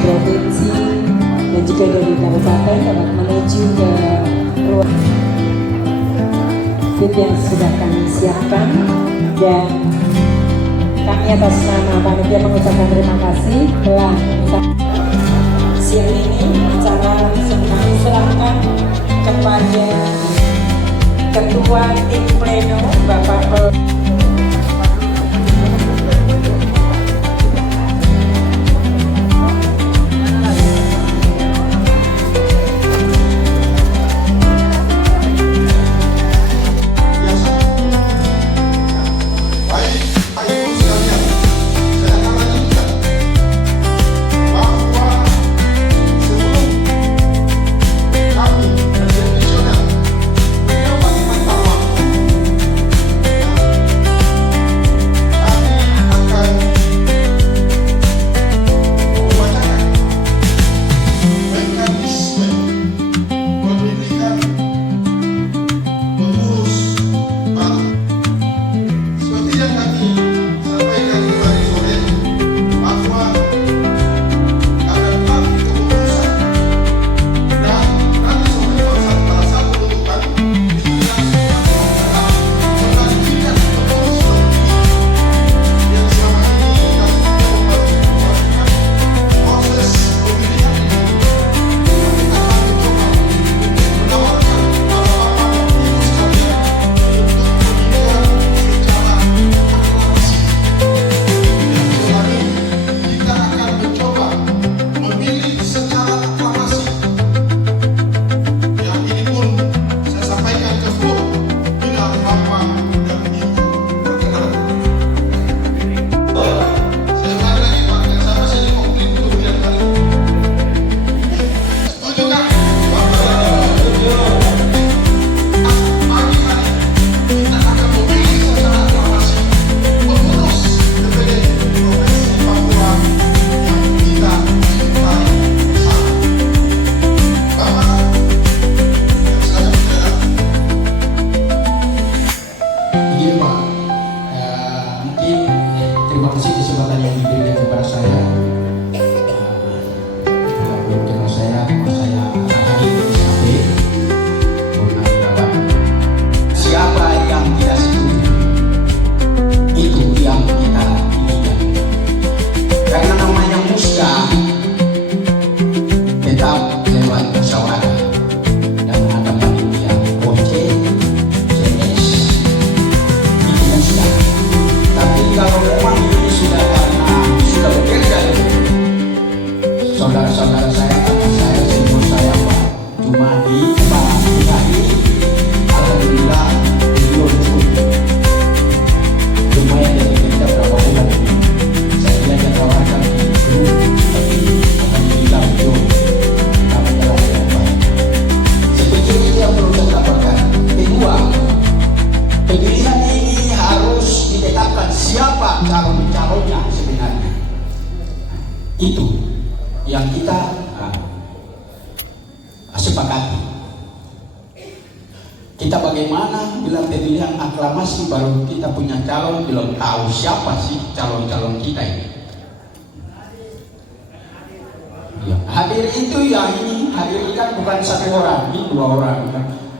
provinsi dan juga dari kabupaten dapat menuju ke ruang fit yang sudah kami siapkan, dan kami atas nama panitia mengucapkan terima kasih telah siang ini. Acara langsung kami serahkan kepada Ketua Tim Pleno Bapak saudara-saudara saya, kakak saya, senior saya Pak Jumadi, Pak Jumadi, alhamdulillah beliau cukup lumayan dari kita berapa bulan ini. Saya belajar tawarkan di grup, tapi alhamdulillah beliau kami dalam yang baik. Seperti itu yang perlu saya katakan. Kedua, pemilihan ini harus ditetapkan siapa calon-calonnya sebenarnya. Itu yang kita sepakati. Kita bagaimana bila pemilihan aklamasi baru kita punya calon, belum tahu siapa sih calon-calon kita ini. Ya, hadir itu ya ini hadir kan bukan satu orang, ini dua orang,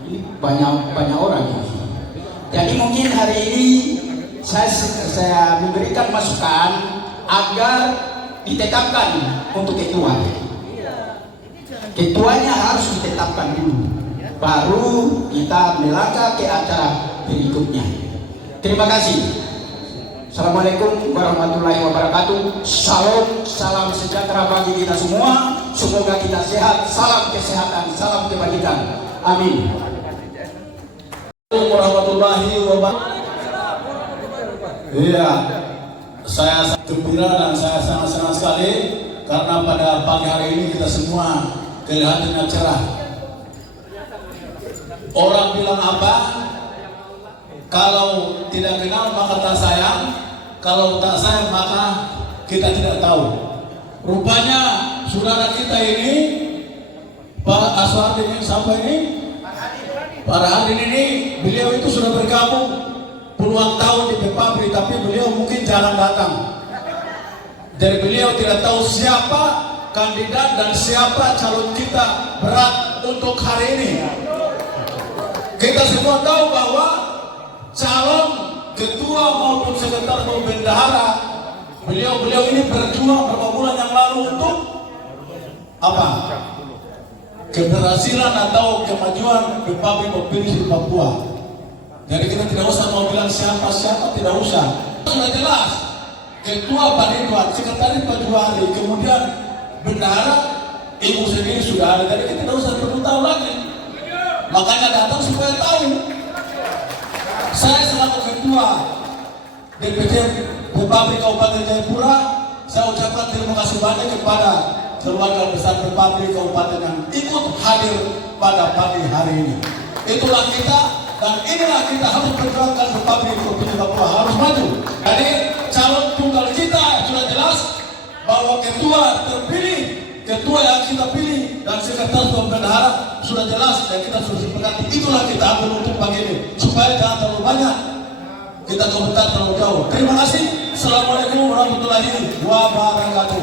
ini banyak orang. Jadi mungkin hari ini saya memberikan masukan agar ditetapkan untuk ketua. Ketuanya harus ditetapkan dulu, baru kita melangkah ke acara berikutnya. Terima kasih. Assalamualaikum warahmatullahi wabarakatuh. Salam sejahtera bagi kita semua. Semoga kita sehat. Salam kesehatan, salam kebajikan. Amin. Warahmatullahi wabarakatuh. Iya, saya gembira dan saya sangat senang sekali karena pada pagi hari ini kita semua kelihatannya cerah. Orang bilang apa? Kalau tidak kenal maka tak sayang, kalau tak sayang maka kita tidak tahu. Rupanya saudara kita ini, Pak Aswardin ini sampai ini, Pak Hadin ini, beliau itu sudah bergabung puluhan tahun di Pepabri, tapi beliau mungkin jarang datang. Dari beliau tidak tahu siapa kandidat dan siapa calon kita berat untuk hari ini. Kita semua tahu bahwa calon ketua maupun sekretaris maupun bendahara, beliau ini berjuang beberapa bulan yang lalu untuk apa? Keberhasilan atau kemajuan Republik Provinsi Papua. Jadi kita tidak usah mau bilang siapa-siapa, tidak usah. Sudah jelas, ketua Pak Ridwan, sekretaris Pak Juhari, kemudian bendahara ibu sendiri sudah ada. Jadi kita tidak usah perlu tahu lagi. Makanya datang supaya tahu. Saya selaku ketua DPD Republik Kabupaten Jayapura, saya ucapkan terima kasih banyak kepada keluarga besar Republik Kabupaten yang ikut hadir pada pagi hari ini. Itulah kita, dan inilah kita harus perjuangkan Republik Provinsi Papua harus maju. Jadi calon tunggal kita sudah jelas bahwa ketua terpilih, ketua yang kita pilih dan sekretaris bendahara sudah jelas dan kita sudah sepakati. Itulah kita ambil untuk pagi ini supaya jangan terlalu banyak kita komentar terlalu jauh. Terima kasih. Assalamualaikum warahmatullahi wabarakatuh.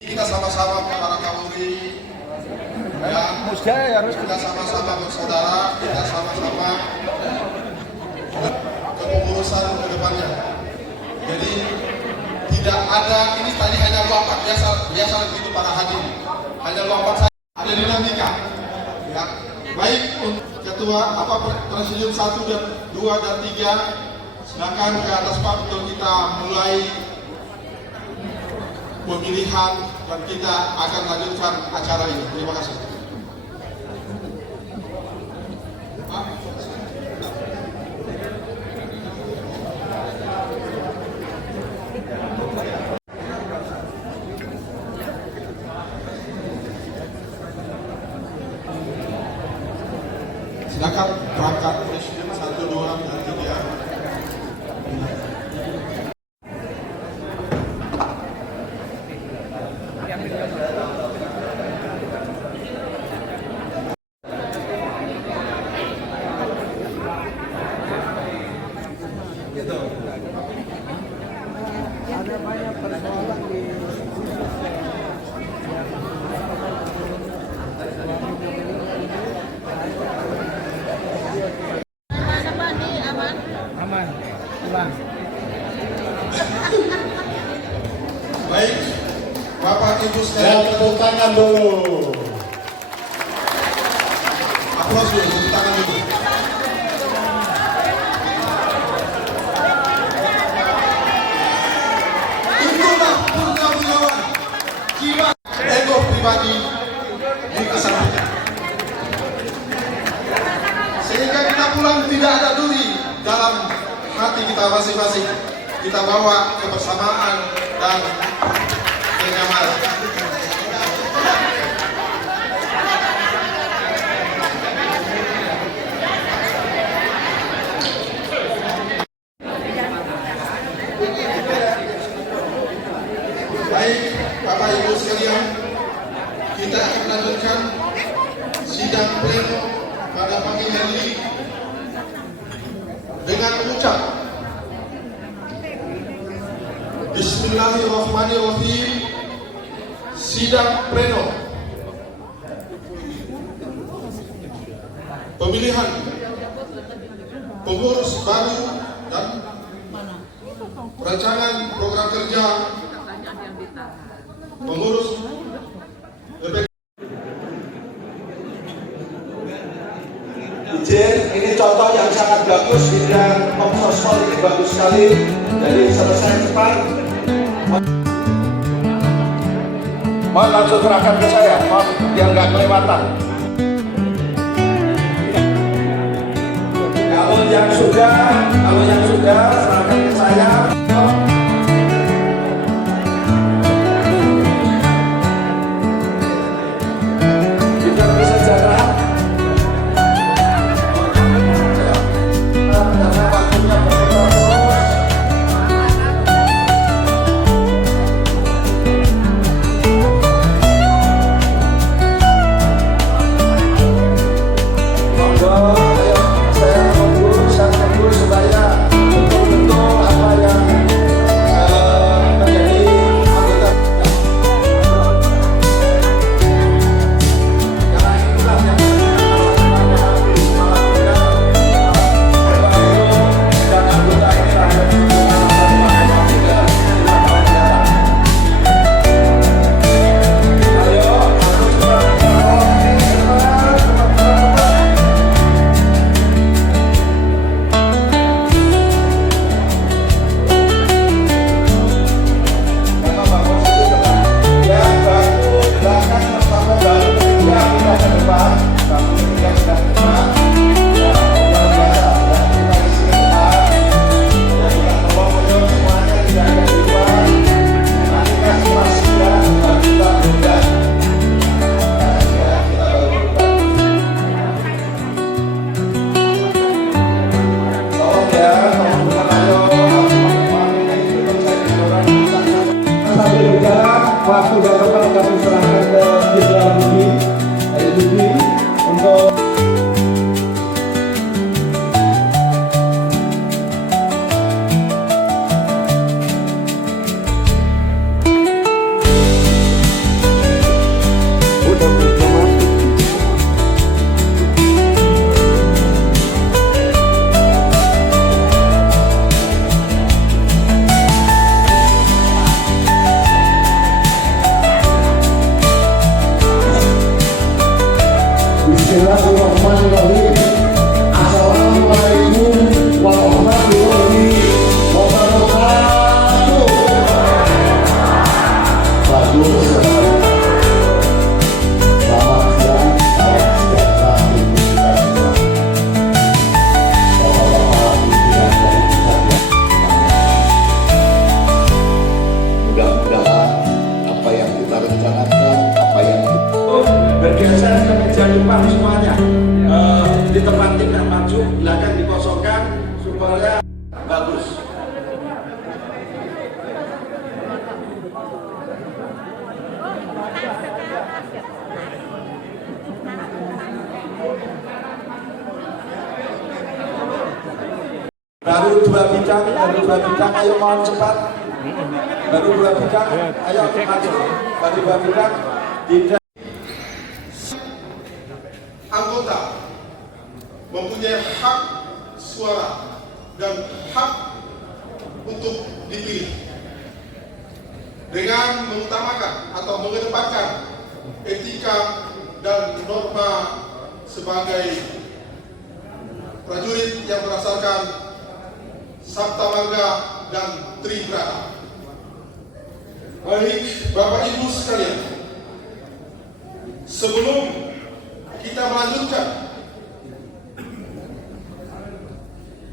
Kita sama-sama para Kapolri, ya, kita sama-sama bersaudara, kita sama-sama kepengurusan ke depannya. Jadi tidak ada, ini tadi hanya lompat biasa begitu para hadir, hanya lompat saja. Ada dinamika, ya. Baik untuk ketua presidium 1 dan 2 dan 3, silakan ke atas Pak untuk kita mulai pemilihan dan kita akan lanjutkan acara ini. Terima kasih. Silakan perangkat presiden 1, 2, dan 3. Ada banyak persoalan di aman pulang. Baik, Bapak Ibu Dan sekalian, tepuk tangan dulu. aplaus dulu, tepuk tangan dulu. Itulah purnawirawan, jiwa ego pribadi dikesampingkan. Sehingga kita pulang tidak ada duri dalam hati kita masing-masing. Kita bawa kebersamaan dan kenyamanan. Baik, Bapak Ibu sekalian, kita akan lanjutkan sidang pleno pada pagi hari ini dengan mengucap Bismillahirrahmanirrahim. Sidang pleno pemilihan pengurus baru dan rancangan program kerja pengurus BPK. Izin, ini contoh yang sangat bagus, bidang sosial ini bagus sekali, jadi selesai cepat. Mohon langsung serahkan ke saya, mohon biar nggak kelewatan. Kalau yang sudah serahkan ke saya. Saya tunggu supaya betul-betul apa yang waktu dan tempat kami serahkan ke Jenderal Budi untuk Bismillahirrahmanirrahim. Assalamualaikum warahmatullahi wabarakatuh. Bagus. Selamat siang, salam sejahtera untuk kita semua. Bapak-bapak pimpinan dari pusat yang mudah-mudahan apa yang kita rencanakan, apa yang bergeser ke meja depan semuanya, di tempat tidak maju, belakang dikosongkan supaya bagus. Baru dua bidang, ayo mohon cepat. Baru dua bidang, ayo maju. Baru dua bidang, tidak. Anggota mempunyai hak suara dan hak untuk dipilih dengan mengutamakan atau mengedepankan etika dan norma sebagai prajurit yang berdasarkan Sabta Marga dan Tribrata. Baik Bapak Ibu sekalian, sebelum kita melanjutkan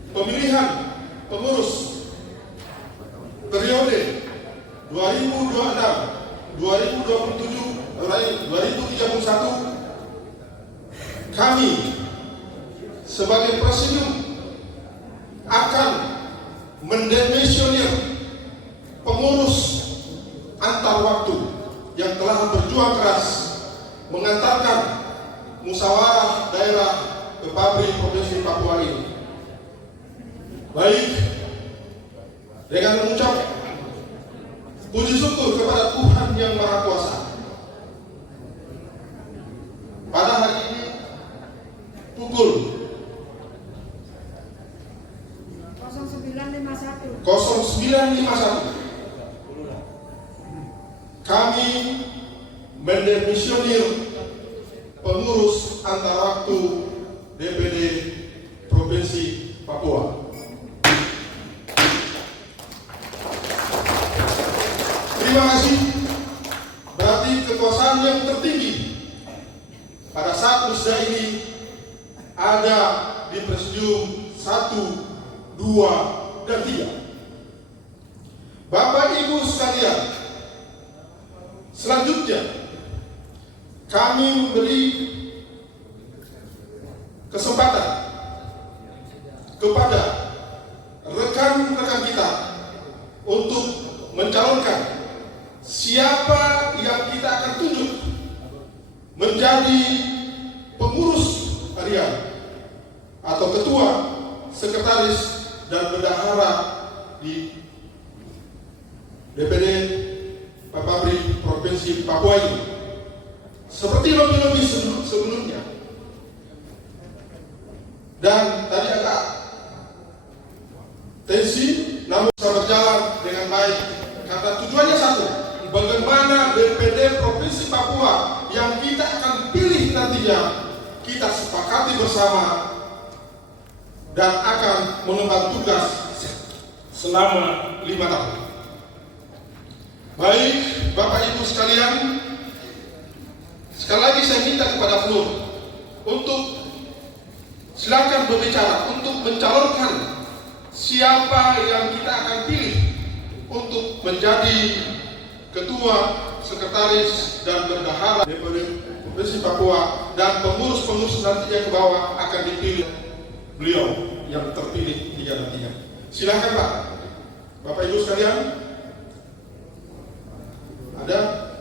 pemilihan pengurus periode 2026-2031, kami sebagai presidium akan mendemisioner pengurus antar waktu yang telah berjuang keras mengantarkan musyawarah daerah ke Papri Provinsi Papua ini. Baik, dengan mengucap puji syukur kepada Tuhan Yang Maha Kuasa, pada hari ini pukul 09.51 kami mendemisioner pengurus antar waktu DPD Provinsi Papua. Terima kasih. Berarti kekuasaan yang tertinggi pada saat musda ini ada di presidium 1, 2, dan 3. Bapak Ibu sekalian, selanjutnya kami memberi kesempatan kepada rekan-rekan kita untuk mencalonkan siapa yang kita akan tunjuk menjadi pengurus harian atau ketua, sekretaris, dan bendahara di DPD Papri Provinsi Papua ini. Seperti lebih-lebih sebelumnya, dan tadi agak tensi, namun bisa berjalan dengan baik karena tujuannya satu: bagaimana DPD Provinsi Papua yang kita akan pilih nantinya kita sepakati bersama dan akan mengemban tugas selama 5 tahun. Baik Bapak Ibu sekalian, sekali lagi saya minta kepada Flur untuk silakan berbicara untuk mencalonkan siapa yang kita akan pilih untuk menjadi ketua, sekretaris, dan bendahara DPD Provinsi Papua, dan pengurus-pengurus nantinya ke bawah akan dipilih beliau yang terpilih 3 nantinya. Silakan Pak. Bapak Ibu sekalian, ada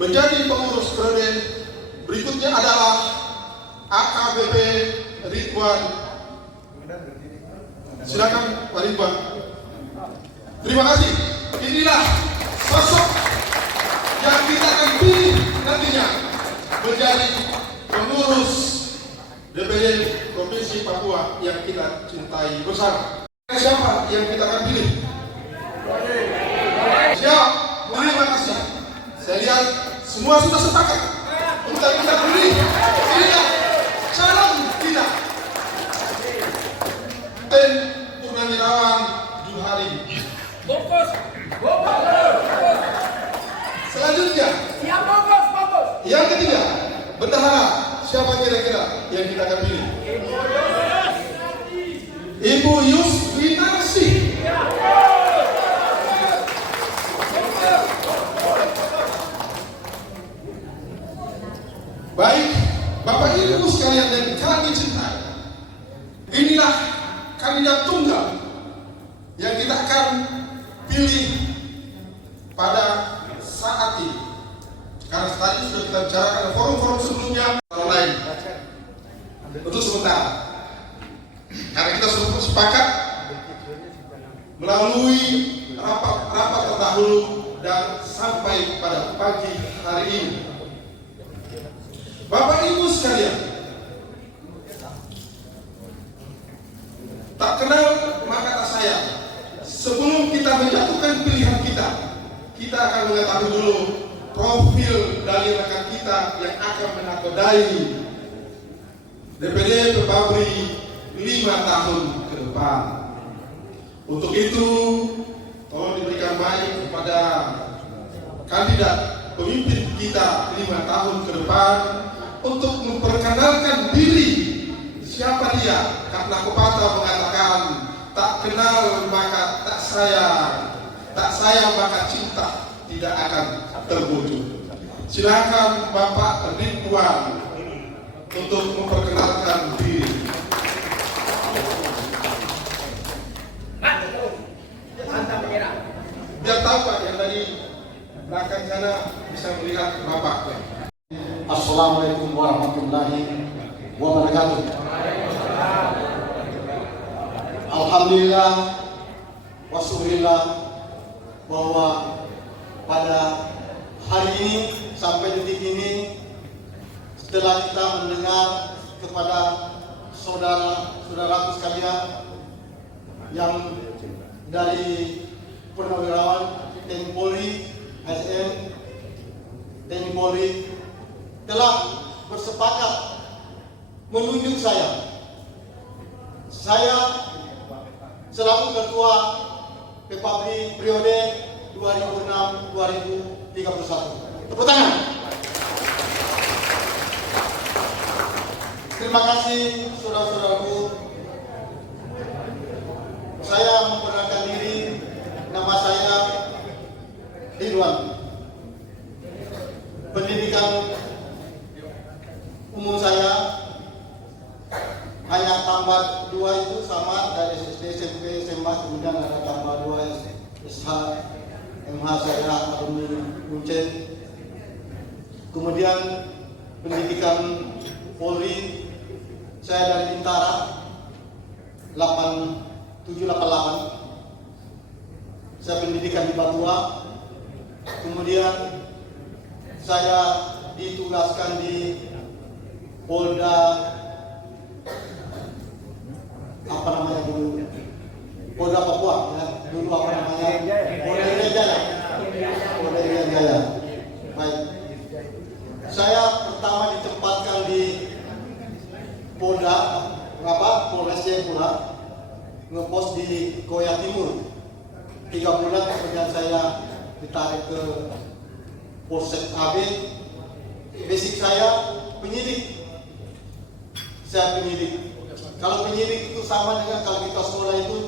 menjadi pengurus periode berikutnya adalah AKBP Ridwan. Silakan Pak Ridwan. Terima kasih. Inilah sosok yang kita akan pilih nantinya menjadi pengurus DPD Provinsi Papua yang kita cintai bersama. Siapa yang kita akan pilih? Siap? Terima kasih. Saya lihat semua sudah sepakat untuk kita pilih. Inilah calon kita. Dan Purnawirawan Juhari. Selanjutnya, yang ketiga, bendahara. Siapa kira-kira yang kita akan pilih? Ibu Yuswinarsi. Baik, Bapak Ibu sekalian yang kami cintai, inilah kandidat tunggal yang kita akan pilih pada saat ini. Karena tadi sudah kita bicarakan forum-forum sebelumnya lain untuk sementara. Karena kita sudah sepakat melalui rapat terdahulu dan sampai pada pagi hari ini. Bapak Ibu sekalian, tak kenal maka tak sayang. Sebelum kita menjatuhkan pilihan kita akan mengetahui dulu profil dari rekan kita yang akan menakodai DPD Pepabri 5 tahun ke depan. Untuk itu, tolong diberikan mic kepada kandidat pemimpin kita 5 tahun ke depan untuk memperkenalkan diri. Siapa dia? Karena pepatah mengatakan tak kenal maka tak sayang maka cinta tidak akan terwujud. Silakan Bapak Ridwan untuk memperkenalkan diri. Biar tahu Pak yang dari belakang sana bisa melihat Bapak. Assalamualaikum warahmatullahi wabarakatuh. Alhamdulillah wasyukurillah bahwa pada hari ini sampai detik ini setelah kita mendengar kepada saudara-saudaraku sekalian yang dari Purnawirawan TNI Polri, ASN TNI Polri telah bersepakat menunjuk saya selaku ketua Pepabri periode 2006-2031. Tepuk tangan. Terima kasih saudara-saudaraku. Saya memperkenalkan diri, nama saya Ridwan. Pendidikan umum saya hanya tambah 2 itu sama dari SD, SMP, SMA, kemudian ada tambah 2 SH, MH saya alumni Uncen. Kemudian pendidikan Polri saya dari Bintara 8788. Saya pendidikan di Papua. Kemudian saya ditugaskan di Polda Polda Papua ya. Dulu Polda Irian Jaya. Baik. Saya pertama ditempatkan di Polres Jayapura, ngepos di Koya Timur 3 bulan, kemudian saya ditarik ke Polsek AB. Basic saya penyidik. Saya penyidik. Kalau penyidik itu sama dengan kalau kita sekolah itu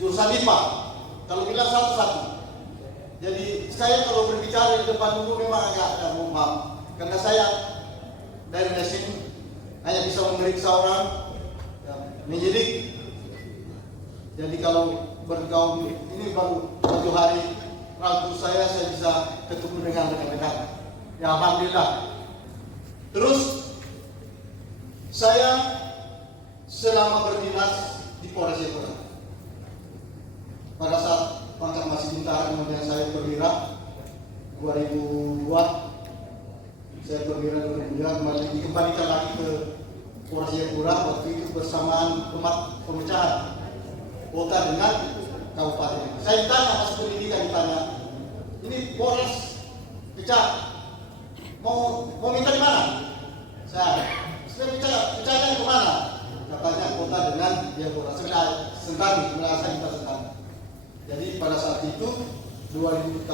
jurusan IPA. Kalau bilang satu-satu. Jadi saya kalau berbicara di depan umum memang agak maaf. Karena saya dari resim hanya bisa memeriksa orang, menyidik. Jadi kalau bergaul ini baru 7 hari ragu saya bisa ketemu dengan rekan-rekan. Ya alhamdulillah. Terus saya selama berdinas di Polres Jayapura, pada saat pangkat masih bintara, kemudian saya perwira 2002, saya perwira 2002, dikembalikan lagi ke Polres Jayapura. Waktu itu bersamaan pemecahan kota dengan kabupaten. Saya ditanya pas pendidikan, ditanya, ini Polres pecah, mau minta di mana? Saya pecahnya ke mana? Katanya kota dengan Jayapura. Sentani, merasa kita Sentani. Jadi pada saat itu 2023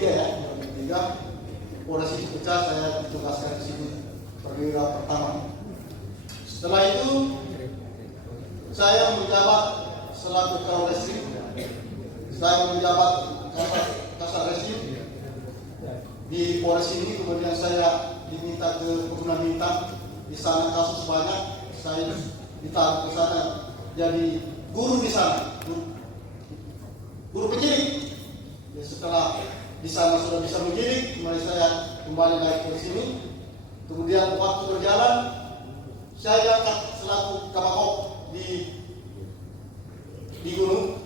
ya, 2023 Polres itu pecah, saya ditugaskan di sini perwira pertama. Setelah itu saya menjabat selaku Kapolreskrim, saya menjabat Kasar Reskrim di Polres ini. Kemudian saya diminta ke Pegunungan Bintang, di sana kasus banyak, saya ditaruh ke sana jadi guru di sana, guru penyidik. Ya, setelah di sana sudah bisa menyidik, kemudian saya kembali naik ke sini. Kemudian waktu berjalan, saya diangkat selaku Kabakop di gunung.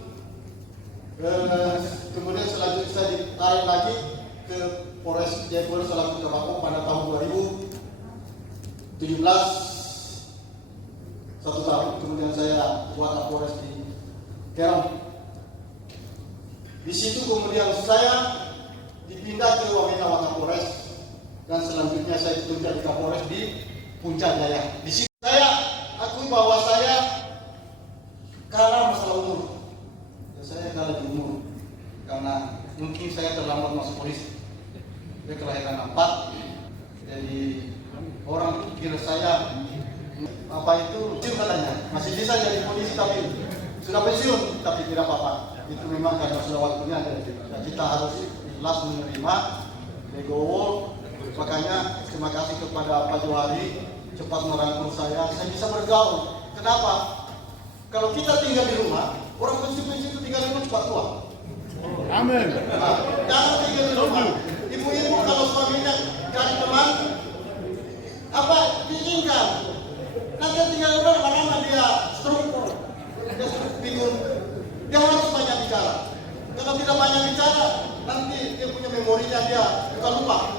Kemudian selanjutnya saya ditarik lagi ke Polres Jayapura selaku Kabakop pada tahun 2017, 1 tahun. Kemudian saya buat Kapolres di Kerong. Di situ kemudian saya dipindah ke Wamena Wakapolres, dan selanjutnya saya ditunjuk di Kapolres di Puncak Jaya. Di situ saya akui bahwa saya kalah masalah umur. Ya, saya kalah di umur karena mungkin saya terlambat masuk polisi. Saya kelahiran 4, jadi orang kira saya apa itu katanya masih bisa jadi polisi, tapi sudah pensiun, tapi tidak apa-apa. Itu memang karena sudah waktunya. Dan kita harus ikhlas menerima, legowo. Makanya terima kasih kepada Pak Johari cepat merangkul saya bisa bergaul. Kenapa? Kalau kita tinggal di rumah, orang pensiun itu tinggal di rumah cepat tua. Amin. Nah, jangan tinggal di rumah. Ibu-ibu kalau suaminya cari teman, apa diinginkan? Nanti tinggal di rumah lama-lama dia stroke, dia bingung. Dia harus banyak bicara. Kalau tidak banyak bicara, nanti dia punya memorinya dia bukan lupa.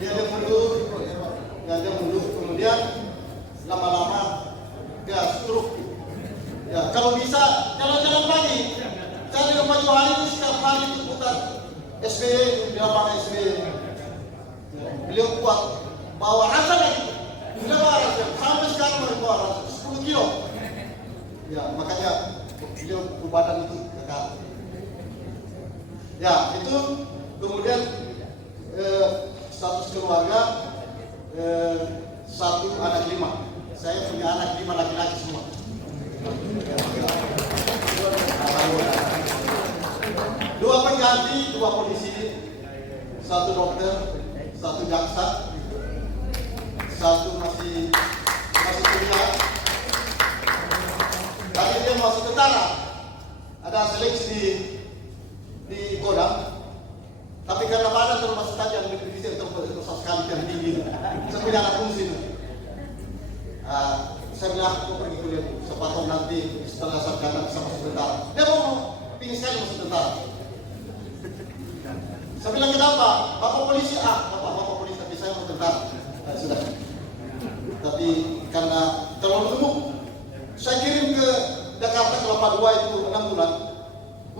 Dia mundur, kemudian lama-lama dia stroke. Ya, kalau bisa jalan-jalan pagi. Saya dengan Pak Johari itu setiap hari itu putar SBY, di lapangan SBY. Ya, beliau kuat, bawa rasa lagi. Beliau bawa rasa, sampai sekarang bawa rasa 10 kilo. Ya, makanya beliau badan itu kekal. Ya, itu kemudian status keluarga 1 anak 5. Saya punya anak 5 laki-laki semua. 2 pengganti, 2 polisi, 1 dokter, 1 jaksa, 1 masih kuliah. Tadi dia masuk tentara. Ada seleksi di Godam, tapi karena badan terlalu tajam di divisi untuk sekali yang tinggi, saya punya anak fungsi itu. Saya bilang aku pergi kuliah dulu, sepatutnya nanti setelah sarjana bisa masuk tentara. Dia mau pingin sekali masuk tentara. Saya bilang kenapa? Bapak polisi, bapak polisi, tapi saya mau tentara. Sudah. Tapi karena terlalu gemuk, saya kirim ke Jakarta Kelapa II itu 6 bulan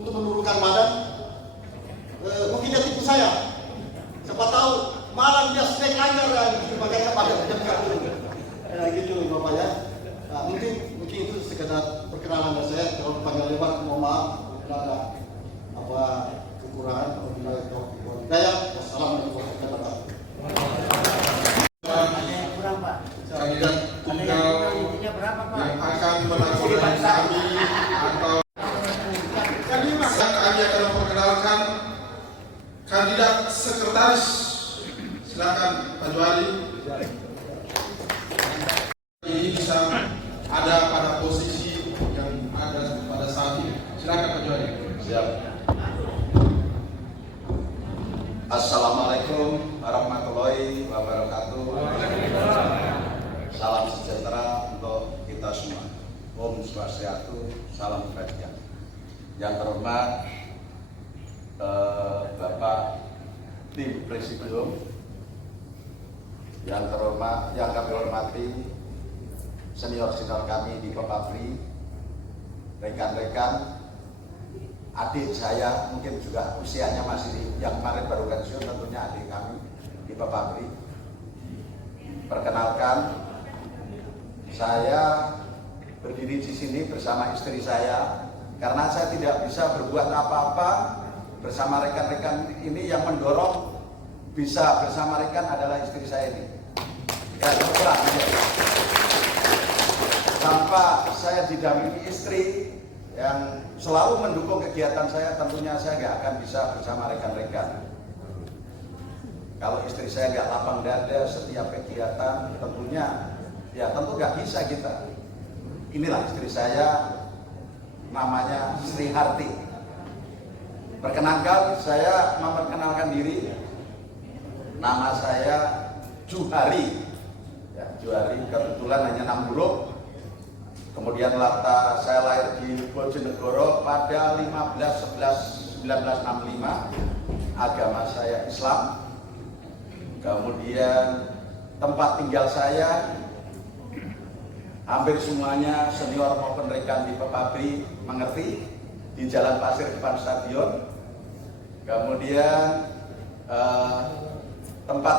untuk menurunkan badan. Mungkin dia tipu saya. Siapa tahu malam dia snack anger dan makanya badan dia bukan turun. Gitu Bapak ya. Nah, mungkin itu sekedar perkenalan dari saya. Kalau panjang lebar, mohon maaf bila ada apa kekurangan atau bila itu daya. Wassalamualaikum warahmatullahi wabarakatuh. Kandidat tunggal yang akan menanggulangi kami atau kami akan memperkenalkan kandidat sekretaris. Silakan Pak Johari. Ini bisa ada pada posisi yang ada pada saat ini. Silakan Pak Johari. Siap. Assalamualaikum warahmatullahi wabarakatuh. Salam sejahtera untuk kita semua. Om Swastiastu, salam kebajikan. Yang terhormat Bapak Tim Presidium, yang kami hormati senior kami di Papabri, rekan-rekan, adik saya mungkin juga usianya masih yang kemarin baru pensiun, tentunya adik kami di Papabri. Perkenalkan, saya berdiri di sini bersama istri saya karena saya tidak bisa berbuat apa-apa bersama rekan-rekan ini. Yang mendorong bisa bersama rekan adalah istri saya ini. Ya, kebetulan. Tanpa saya didampingi istri yang selalu mendukung kegiatan saya, tentunya saya nggak akan bisa bersama rekan-rekan. Kalau istri saya nggak lapang dada setiap kegiatan, tentunya ya tentu nggak bisa kita. Inilah istri saya, namanya Sri Harti. Perkenalkan, saya memperkenalkan diri. Nama saya Juhari. Ya, Juhari kebetulan hanya 6 huruf. Kemudian saya lahir di Bojonegoro pada 15/11/1965. Agama saya Islam. Kemudian tempat tinggal saya hampir semuanya senior maupun rekan di Papabri mengerti, di Jalan Pasir depan stadion. Kemudian tempat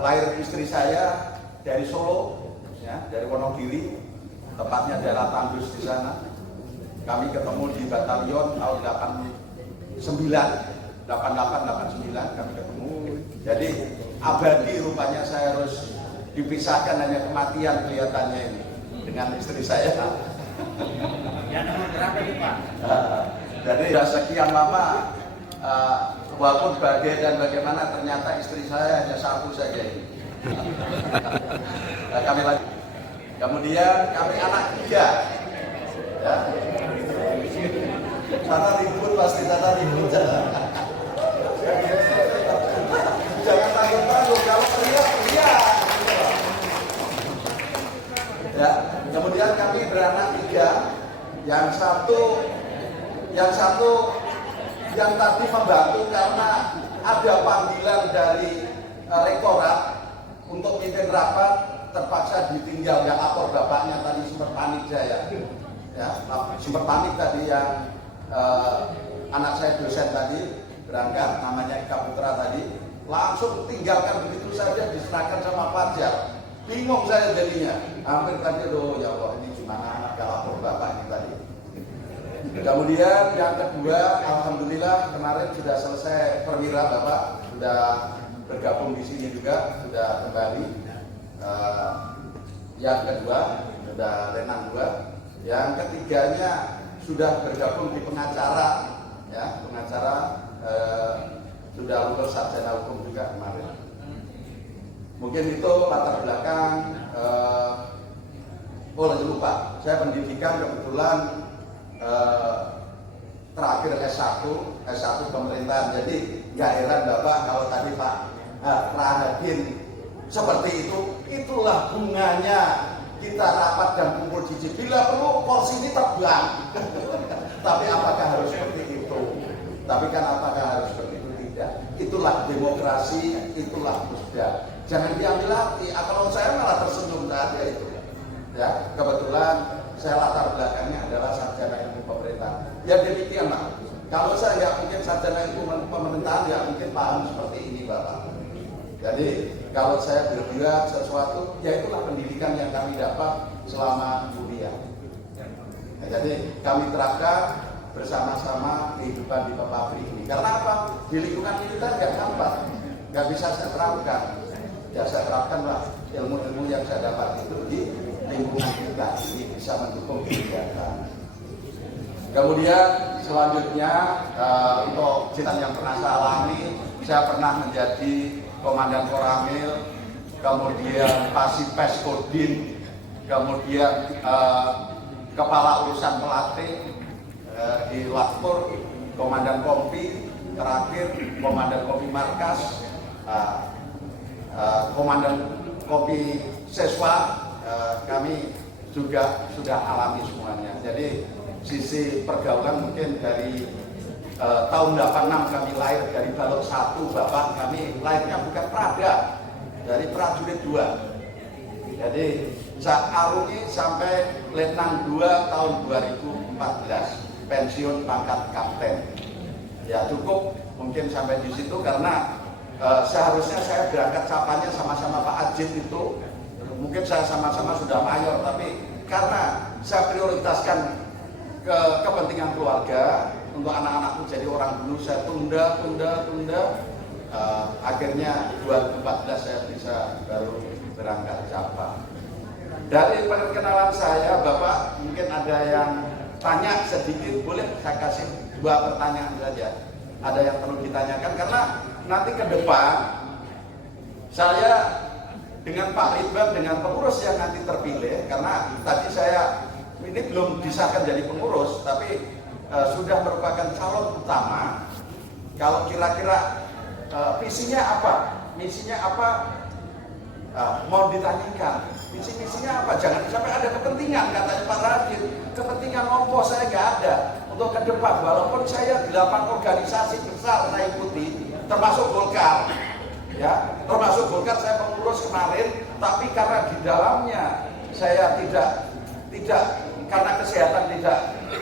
lahir istri saya dari Solo, ya, dari Wonogiri, tepatnya daerah Tandus di sana. Kami ketemu di batalion tahun 88-89 kami ketemu. Jadi abadi rupanya saya harus dipisahkan, hanya kematian kelihatannya ini dengan istri saya. Ya, nomor berapa itu Pak? Jadi sudah sekian lama, walaupun bagai dan bagaimana, ternyata istri saya hanya satu saja ini. Nah, kami lagi. Kemudian kami anak 3. Ya. Sana ribut pasti, sana ribut. Jangan tanggung-tanggung, kalau teriak. Ya, kemudian kami beranak 3. Yang satu yang tadi membantu karena ada panggilan dari rektorat untuk mimpin rapat, terpaksa ditinggal, nggak lapor bapaknya tadi, sempat panik saya. Ya, sempat panik tadi yang anak saya dosen tadi berangkat, namanya Ika Putra tadi, langsung tinggalkan begitu saja, diserahkan sama Fajar. Bingung saya jadinya, hampir tadi loh, ya Allah, ini gimana anak gak lapor bapak ini tadi. Kemudian yang kedua, alhamdulillah kemarin sudah selesai perwira bapak, sudah bergabung di sini juga, sudah kembali. Yang kedua sudah Lenang 2, yang ketiganya sudah bergabung di pengacara, ya, pengacara sudah lulus sarjana hukum juga kemarin. Mungkin itu latar belakang. Lupa, saya pendidikan kebetulan terakhir S1 pemerintahan. Jadi nggak heran Bapak kalau tadi Pak Rahadin seperti itu. Itulah bunganya kita rapat dan kumpul jijik. Bila perlu kursi ini terbang. Tapi apakah harus seperti itu? Tapi kan apakah harus seperti itu? Tidak. Itulah demokrasi, itulah musda. Jangan diambil hati. Kalau saya malah tersenyum saja itu. Ya, kebetulan saya latar belakangnya adalah sarjana ilmu pemerintahan. Ya demikianlah. Kalau saya nggak mungkin sarjana ilmu pemerintahan, ya mungkin paham seperti ini Bapak. Jadi kalau saya bergerak sesuatu, ya itulah pendidikan yang kami dapat selama kuliah. Nah, jadi kami terapkan bersama-sama kehidupan di Papabri ini. Karena apa? Di lingkungan militer nggak gampang, nggak bisa saya terapkan. Ya saya terapkanlah ilmu-ilmu yang saya dapat itu di lingkungan kita ini, bisa mendukung kegiatan. Kemudian selanjutnya untuk cerita yang pernah saya alami, saya pernah menjadi komandan Koramil, kemudian Pasipes Kodim, kemudian kepala urusan pelatih di Lakpur, Komandan Kompi, terakhir Komandan Kompi Markas, Komandan Kompi Seswa, kami juga sudah alami semuanya. Jadi sisi pergaulan mungkin dari tahun 86 kami lahir dari Balok 1, bapak kami lahirnya bukan Prada, dari prajurit 2. Jadi saya arungi sampai Letnan 2 tahun 2014, pensiun pangkat kapten. Ya cukup mungkin sampai di situ karena seharusnya saya berangkat capanya sama-sama Pak Ajit itu. Mungkin saya sama-sama sudah mayor, tapi karena saya prioritaskan kepentingan keluarga, untuk anak-anakku jadi orang dulu, saya tunda. Akhirnya 2014 saya bisa baru berangkat capa. Dari perkenalan saya, Bapak mungkin ada yang tanya sedikit, boleh saya kasih 2 pertanyaan saja. Ada yang perlu ditanyakan karena nanti ke depan saya dengan Pak Ridwan, dengan pengurus yang nanti terpilih, karena tadi saya ini belum disahkan jadi pengurus, tapi sudah merupakan calon utama. Kalau kira-kira visinya apa, misinya apa, mau ditanyakan. Misinya apa? Jangan sampai ada kepentingan, katanya Pak Radit. Kepentingan opo saya nggak ada untuk ke depan. Walaupun saya 8 organisasi besar saya ikuti, termasuk Golkar. Ya, termasuk Golkar saya pengurus kemarin, tapi karena di dalamnya saya tidak karena kesehatan tidak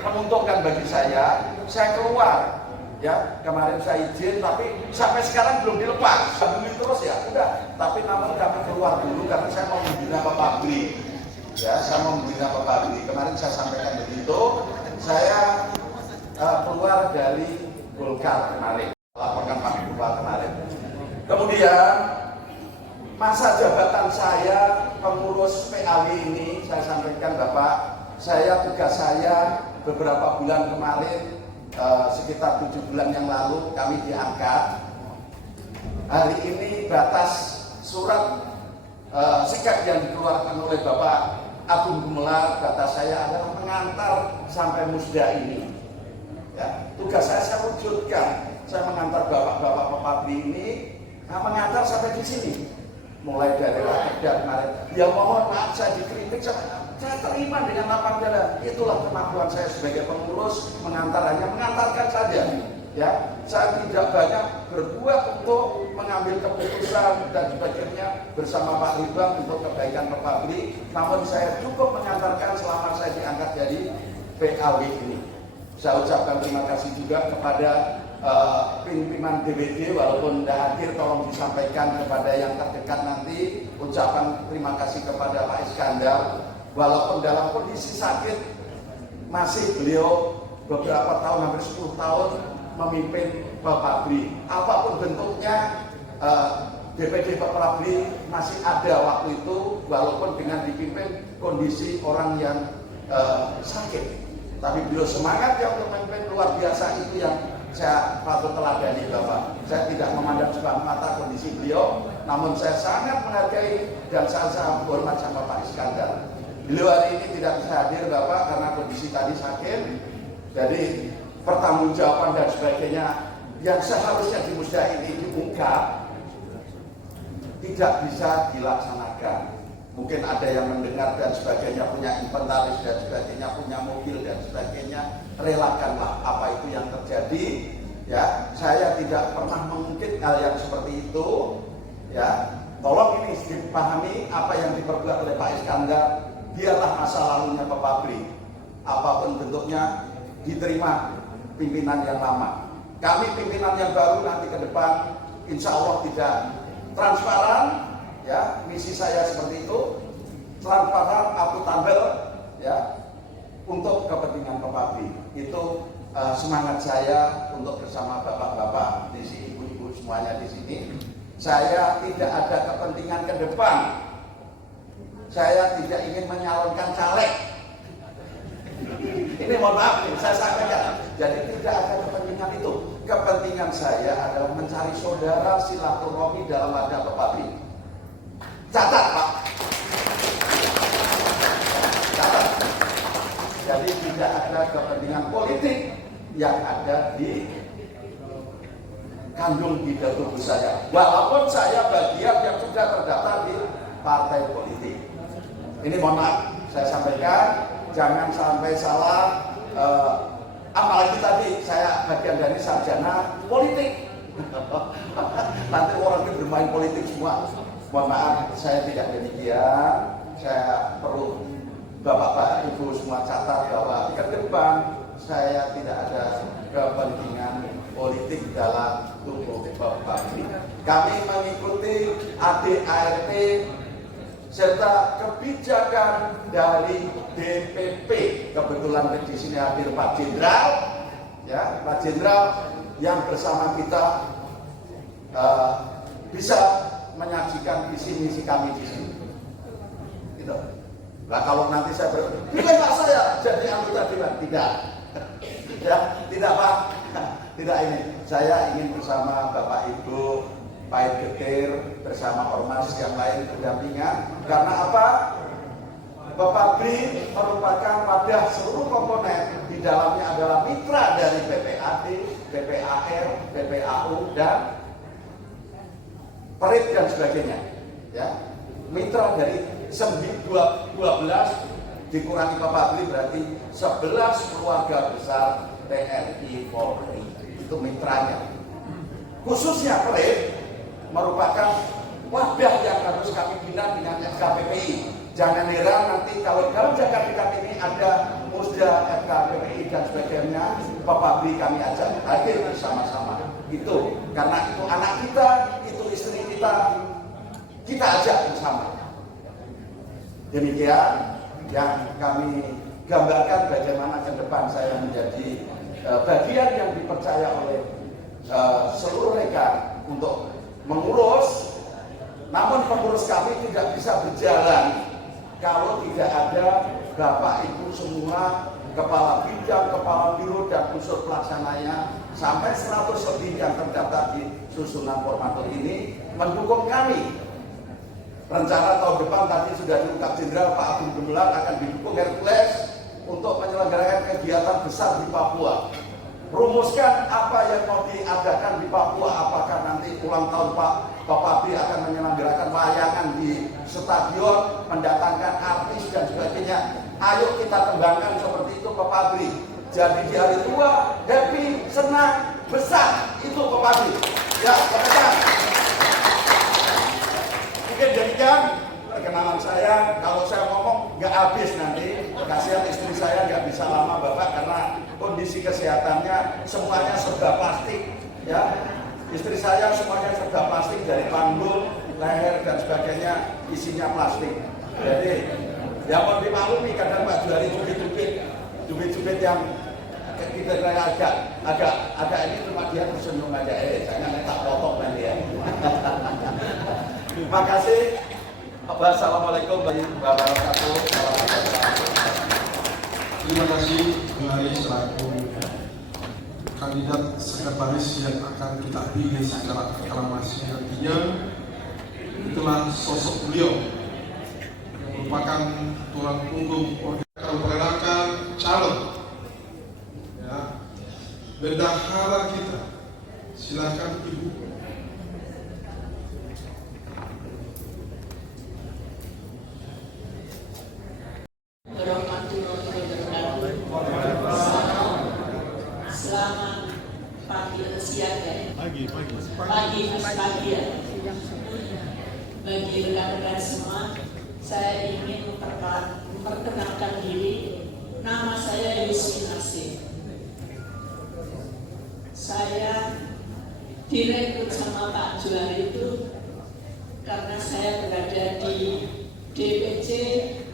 menguntungkan bagi saya keluar. Ya, kemarin saya izin, tapi sampai sekarang belum dilepas. Dulu terus ya, udah. Tapi namun kami keluar dulu karena saya mau membina Pak Fabri. Ya, saya mau membina Pak Fabri. Kemarin saya sampaikan begitu. Saya keluar dari Golkar kemarin, laporkan Pak Bupati kemarin. Kemudian masa jabatan saya pengurus PAW ini saya sampaikan Bapak, tugas saya beberapa bulan kemarin, sekitar 7 bulan yang lalu kami diangkat. Hari ini batas surat sikap yang dikeluarkan oleh Bapak Agung Gumelar, batas saya adalah mengantar sampai Musda ini. Ya, tugas saya wujudkan. Saya mengantar bapak-bapak Pak Fabri ini, mengantar sampai di sini. Mulai dari Rakyat kemarin, ya mohon maaf saya dikritik, saya terima dengan lapang dada. Itulah kemampuan saya sebagai pengurus, mengantarkan saja. Ya, saya tidak banyak berbuat untuk mengambil keputusan dan sebagainya bersama Pak Ridwan untuk kebaikan Pak Fabri. Namun saya cukup mengantarkan selama saya diangkat jadi PAW ini. Saya ucapkan terima kasih juga kepada pimpinan DPD, walaupun tidak hadir, tolong disampaikan kepada yang terdekat nanti ucapan terima kasih kepada Pak Iskandar. Walaupun dalam kondisi sakit, masih beliau beberapa tahun, hampir 10 tahun memimpin Pak Fabri. Apapun bentuknya, DPD Pak Fabri masih ada waktu itu, walaupun dengan dipimpin kondisi orang yang sakit. Tapi beliau semangat ya untuk memimpin, luar biasa. Itu yang saya patut teladani Bapak. Saya tidak memandang sebelah mata kondisi beliau, namun saya sangat menghargai dan sangat hormat sama Pak Iskandar. Beliau hari ini tidak bisa hadir Bapak karena kondisi tadi sakit. Jadi pertanggungjawaban dan sebagainya yang seharusnya di Musda ini diungkap tidak bisa dilaksanakan. Mungkin ada yang mendengar dan sebagainya, punya inventaris dan sebagainya, punya mobil dan sebagainya, relakanlah apa itu yang terjadi. Ya, saya tidak pernah mengungkit hal yang seperti itu. Ya, tolong ini dipahami apa yang diperbuat oleh Pak Iskandar. Biarlah masa lalunya Pak Fabri, apapun bentuknya, diterima pimpinan yang lama. Kami pimpinan yang baru nanti ke depan, insya Allah tidak transparan. Ya, misi saya seperti itu, transparan, akuntabel, ya, untuk kepentingan Pak Fabri. Itu semangat saya untuk bersama bapak-bapak di sini, ibu-ibu semuanya di sini. Saya tidak ada kepentingan ke depan. Saya tidak ingin menyalonkan caleg. Ini mohon maaf, saya sampaikan. Jadi tidak ada kepentingan itu. Kepentingan saya adalah mencari saudara silaturahmi dalam wadah Pak Fabri. Catat Pak. Catat. Jadi tidak ada kepentingan politik yang ada di kandung di tubuh saya. Walaupun saya bagian yang sudah terdaftar di partai politik. Ini mohon maaf, saya sampaikan, jangan sampai salah. Apalagi tadi saya bagian dari sarjana politik. Nanti orang itu bermain politik semua. Mohon maaf, saya tidak demikian. Saya perlu Bapak-bapak Ibu semua catat bahwa ke depan saya tidak ada kepentingan politik dalam tubuh Bapak. Kami mengikuti ADART serta kebijakan dari DPP. Kebetulan di sini hadir Pak Jenderal, ya Pak Jenderal yang bersama kita bisa menyajikan visi misi kami di sini. Gitu. Nah kalau nanti saya pilih Pak saya jadi anggota dewan, tidak, ya tidak Pak, tidak ini. Saya ingin bersama Bapak Ibu Pahit Getir bersama ormas yang lain berdampingan. Karena apa? Bapak BRI merupakan wadah seluruh komponen, di dalamnya adalah mitra dari PPAD, PPAR, PPAU dan PERIT dan sebagainya. Ya, mitra dari 12 dikurangi Bapak BRI berarti 11 keluarga besar TNI Polri. Itu mitranya. Khususnya PERIT merupakan wadah yang harus kami bina dengan FKPPI. Jangan heran nanti kalau dalam jaga dekat ini ada Musda, FKPPI dan sebagainya, Bapak BRI kami ajak hadir bersama-sama. Itu karena itu anak kita, itu istri kita ajak bersama. Demikian yang kami gambarkan bagaimana ke depan saya menjadi bagian yang dipercaya oleh seluruh rekan untuk mengurus. Namun pengurus kami tidak bisa berjalan kalau tidak ada Bapak Ibu semua, kepala bidang, kepala biro dan unsur pelaksananya sampai 100 lebih yang terdaftar di susunan formatur ini mendukung kami. Rencana tahun depan tadi sudah diungkap Jenderal Pak Agung Gumelar akan didukung Hercules untuk menyelenggarakan kegiatan besar di Papua. Rumuskan apa yang mau diadakan di Papua, apakah nanti ulang tahun Bapak BRI akan menyelenggarakan wayangan di stadion, mendatangkan artis dan sebagainya. Ayo kita kembangkan seperti itu Bapak BRI. Jadi di hari tua, happy, senang, besar, itu Bapak BRI. Ya, teman-teman. Mungkin demikian perkenalan saya. Kalau saya ngomong nggak habis nanti. Kasihan istri saya nggak bisa lama Bapak karena kondisi kesehatannya semuanya serba plastik. Ya, istri saya semuanya serba plastik dari panggung, leher dan sebagainya isinya plastik. Jadi ya mohon dimaklumi kadang Pak Juari cubit yang kita agak ini cuma dia tersenyum aja. Jangan tak potong nanti ya. Terima kasih. Wassalamualaikum warahmatullahi wabarakatuh. Terima kasih Bung Ari selaku kandidat sekretaris yang akan kita pilih secara aklamasi nantinya. Itulah sosok beliau yang merupakan tulang punggung akan memperkenalkan calon ya, bendahara kita. Silakan Ibu. Selamat pagi, siang ya. Pagi ya. Bagi rekan-rekan semua, saya ingin memperkenalkan diri. Nama saya Yusri Nasir. Saya direkrut sama Pak Juari itu karena saya berada di DPC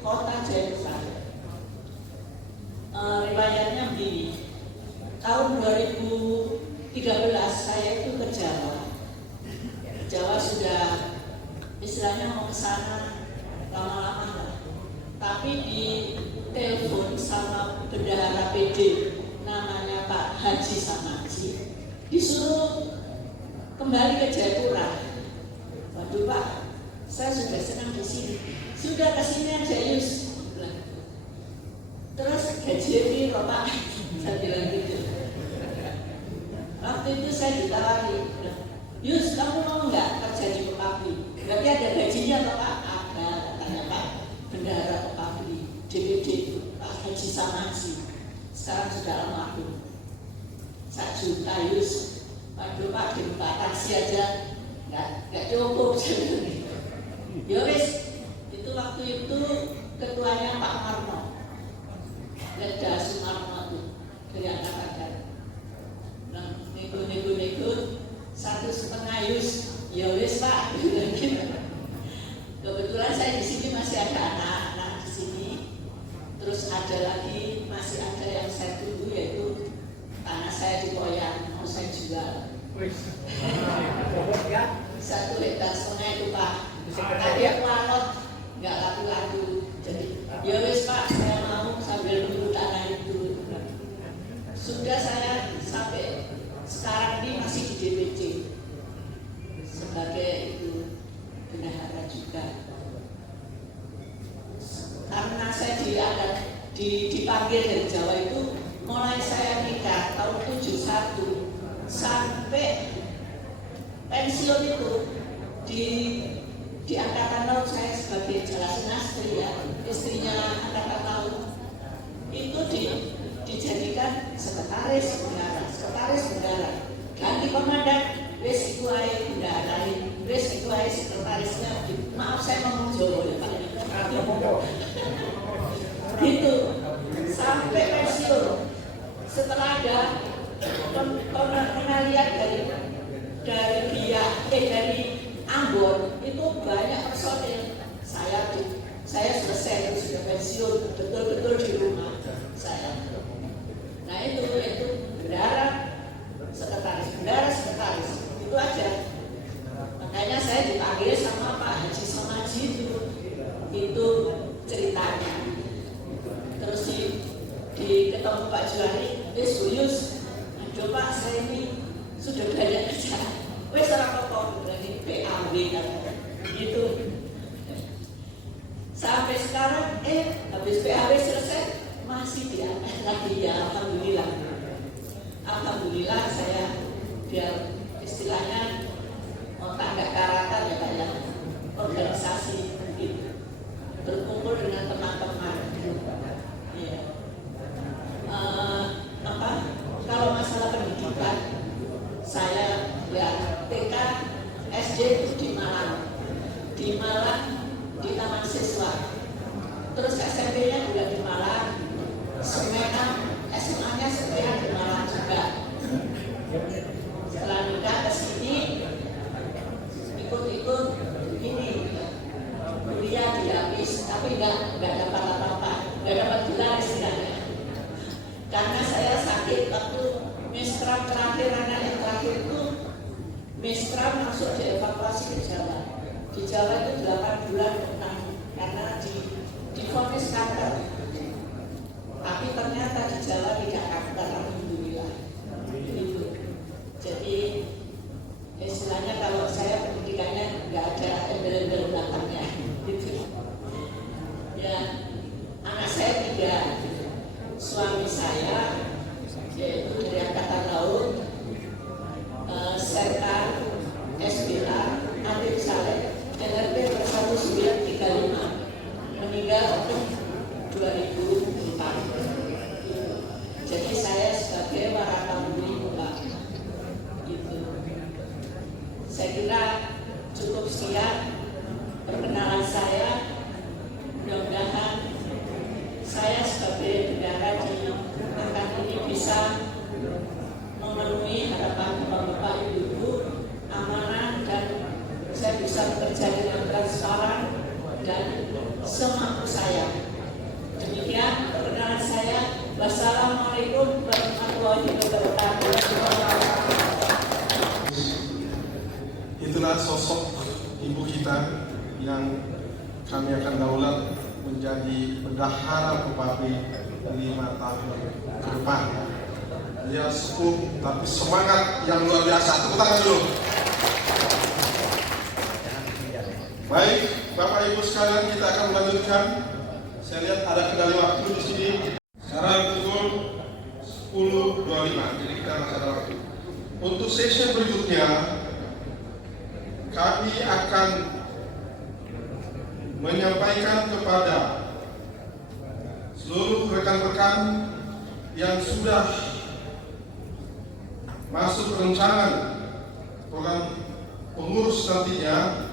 Kota Jayapura. Riwayatnya begini. Tahun 2013 saya itu ke Jawa sudah istilahnya mau ke sana lama-lama enggak. Tapi di telepon sama bendahara PD namanya Pak Haji Samaji disuruh kembali ke Jayapura. Waduh Pak, saya sudah senang di sini. Sudah ke sini aja Yus. Terus gaji ini Pak, saya bilang gitu. Waktu itu saya ditawari, Yus, kamu mau nggak kerja di Pekabli? Berarti ada gajinya atau Pak? Ada, katanya Pak Bendahara Pekabli, DPD itu, Pak Haji Samaji. Sekarang sudah almarhum. 1 juta Yus. Waduh Pak, dibatasi aja nggak cukup. Ya wis, itu waktu itu ketuanya Pak Marmo, Leda Sumarmo itu dari angkatan. Nah, nego 1,5 Yus. Ya wis Pak. Kebetulan saya di sini masih ada anak-anak di sini. Terus ada lagi, masih ada yang saya tunggu, yaitu tanah saya di Koyan mau saya jual. 1,5 hektar itu Pak. Tadi aku alot nggak laku-laku. Jadi ya wis Pak, saya mau sambil nunggu tanah itu. Sudah saya sampai sekarang ini masih di DPC sebagai itu bendahara juga. Karena saya dipanggil dari Jawa itu, mulai saya nikah tahun 71 sampai pensiun itu di angkatan laut saya sebagai jelasin istri ya, istrinya angkatan laut itu dijadikan sekretaris bendahara, ganti komandan, wes iku ae bendahara, wes iku ae sekretarisnya. Maaf saya ngomong Jawa ya Pak. Gitu sampai pensiun. Setelah ada pengalian dari Ambon itu banyak personil. Saya selesai sudah pensiun, betul-betul di rumah saya. Nah itu bendahara, sekretaris itu aja. Makanya saya dipanggil sama Pak Haji Samaji itu ceritanya. Terus ketemu Pak Juhani, Yus, aduh Pak, saya ini sudah banyak kerjaan. Wes orang pokok dari PAW gitu. Sampai sekarang habis PAW selesai masih dia lagi ya, alhamdulillah saya biar istilahnya otak nggak karatan ya Pak ya, organisasi gitu, berkumpul dengan teman-teman. Ya. Kalau masalah pendidikan saya ya TK SD itu di Malang di Taman Siswa, terus SMP-nya juga di Malang, SMA-nya sebenarnya di Malang juga. Setelah nikah ke sini ikut ini kuliah di habis, tapi nggak dapat apa-apa, nggak dapat gelar istilahnya. Karena saya sakit waktu Mistral terakhir, anak yang terakhir itu Mistral masuk dievakuasi ke Jawa. Di Jawa itu 8 bulan karena divonis kanker. Tapi ternyata di Jawa tidak kanker, alhamdulillah. Gitu. Jadi istilahnya kalau saya pendidikannya nggak ada embel-embel belakangnya. Gitu. Ya, anak saya 3. Suami saya yaitu dari Angkatan Laut, serta SBA Adib Saleh NRP 1935, meninggal 2004. Jadi saya sebagai warakabuli Pak, gitu. Saya kira cukup sekian perkenalan saya. Mudah-mudahan saya sebagai bendahara di angkat ini bisa memenuhi harapan Bapak Ibu, amanah, dan saya bisa bekerja dengan transparan dan semampu saya. Demikian perkenalan saya. Wassalamualaikum warahmatullahi wabarakatuh. Itulah sosok ibu kita yang kami akan daulat menjadi bendahara Pekabli 5 tahun ke depan. Dia sepuh tapi semangat yang luar biasa. Tepuk tangan dulu. Baik, Bapak Ibu sekalian, kita akan melanjutkan. Saya lihat ada kendali waktu di sini. Sekarang pukul 10.25, jadi kita masih ada waktu. untuk sesi berikutnya kami akan menyampaikan kepada seluruh rekan-rekan yang sudah masuk rancangan program pengurus nantinya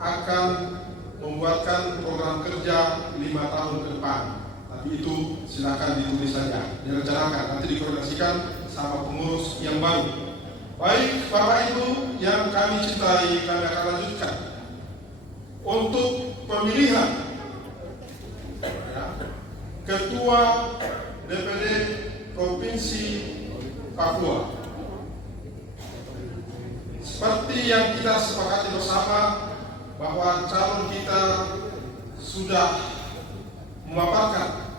akan membuatkan program kerja 5 tahun ke depan. Tapi itu silakan ditulis saja, direncanakan, nanti dikoordinasikan sama pengurus yang baru. Baik Bapak Ibu yang kami cintai, kami akan lanjutkan untuk pemilihan Ketua DPD Provinsi Papua. Seperti yang kita sepakati bersama bahwa calon kita sudah memaparkan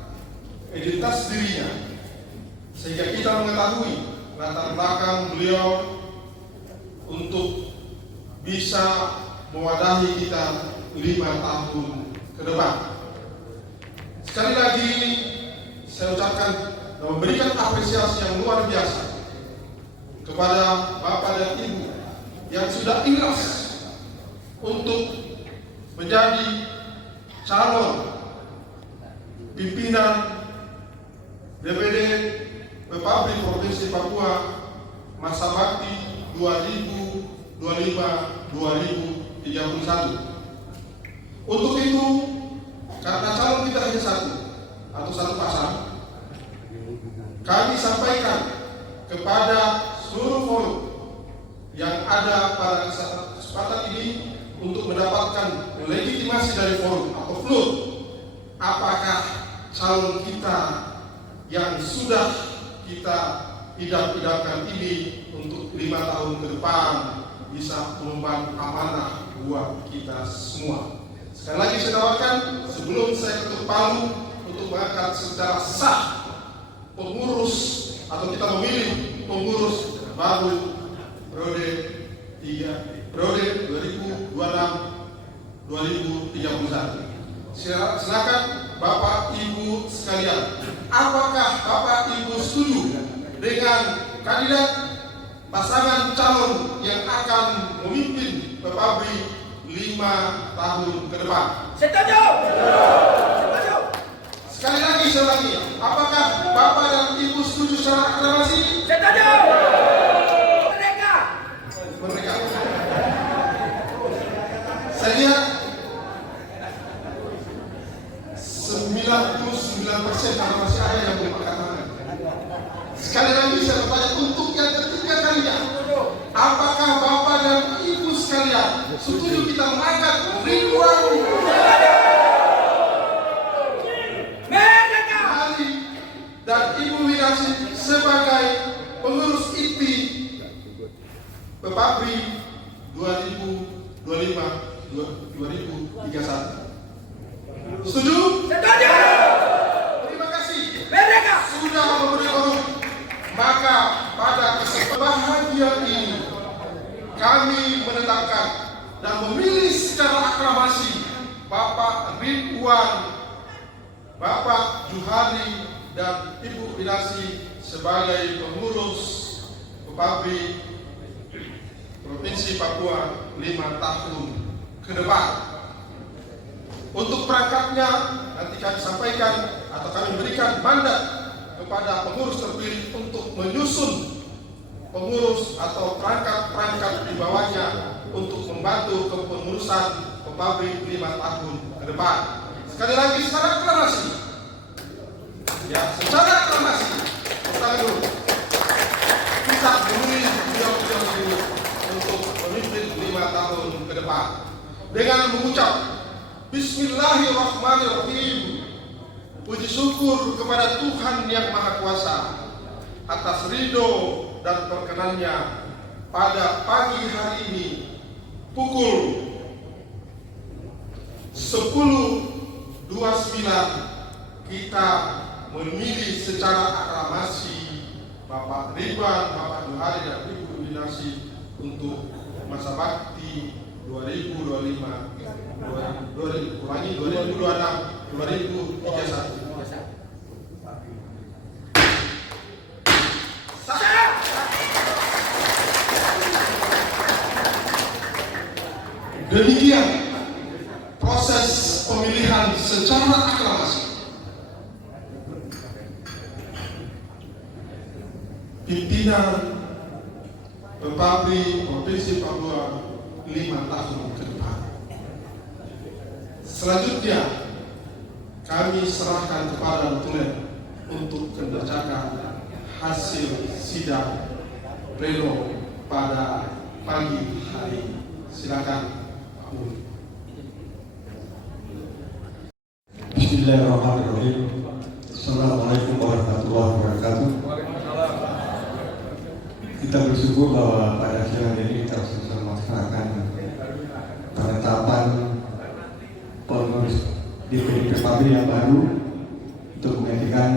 identitas dirinya, sehingga kita mengetahui latar belakang beliau untuk bisa mewadahi kita 5 tahun ke depan. Sekali lagi saya ucapkan dan memberikan apresiasi yang luar biasa kepada Bapak dan Ibu yang sudah ikhlas untuk menjadi calon pimpinan DPD Republik Provinsi Papua masa bakti 2025-2031. Untuk itu, karena calon kita hanya satu atau satu pasang, kami sampaikan kepada seluruh forum yang ada pada kesempatan ini untuk mendapatkan legitimasi dari forum atau floor, apakah calon kita yang sudah kita idam-idamkan ini untuk 5 tahun ke depan bisa mengemban amanah buat kita semua. Sekali lagi saya tawarkan sebelum saya ketuk palu untuk mengangkat secara sah pengurus atau kita memilih pengurus baru periode 2026-2031. Silakan Bapak Ibu sekalian, apakah Bapak Ibu setuju dengan kandidat pasangan calon yang akan memimpin Papabri 5 tahun ke depan? Setuju. Setuju. Sekali lagi, apakah Bapak dan Ibu setuju secara aklamasi? Setuju. Mereka. Saya lihat 99% karena masih ada yang belum angkat tangan. Sekali lagi saya bertanya untuk yang ketiga kalinya, apakah Bapak dan Ibu sekalian setuju kita mengangkat Ridwan Ali dan Ibu Winasih sebagai pengurus IPI Papabri 2025-2031? Setuju? Setuju. Terima kasih. Mereka Sudah memberi forum. Maka pada kesempatan bahagia ini kami menetapkan dan memilih secara aklamasi Bapak Ridwan, Bapak Juhari dan Ibu Winasih sebagai pengurus Papabri Provinsi Papua 5 tahun ke depan. Untuk perangkatnya nanti kami sampaikan atau kami berikan mandat kepada pengurus terpilih untuk menyusun pengurus atau perangkat-perangkat di bawahnya untuk membantu kepengurusan Papabri 5 tahun ke depan. Sekali lagi secara aklamasi. Ya, secara aklamasi. Kita dulu. Kita memilih beliau-beliau ini untuk memimpin 5 tahun ke depan dengan mengucap Bismillahirrahmanirrahim. Puji syukur kepada Tuhan Yang Maha Kuasa atas ridho dan perkenannya pada pagi hari ini pukul 10.29 kita memilih secara aklamasi Bapak Ridwan, Bapak Juhari dan Ibu Winasih untuk masa bakti 2026-2031. Demikian proses pemilihan secara aklamasi. Pimpinan Pepabri Provinsi Papua 5 tahun ke depan. Selanjutnya, kami serahkan kepada Tulen untuk mengerjakan hasil sidang pleno pada pagi hari. Silakan Pak Muli. Bismillahirrahmanirrahim. Assalamualaikum warahmatullahi wabarakatuh. Kita bersyukur bahwa pada siang ini kita bisa melaksanakan penetapan pengurus DPD Pepabri yang baru untuk menggantikan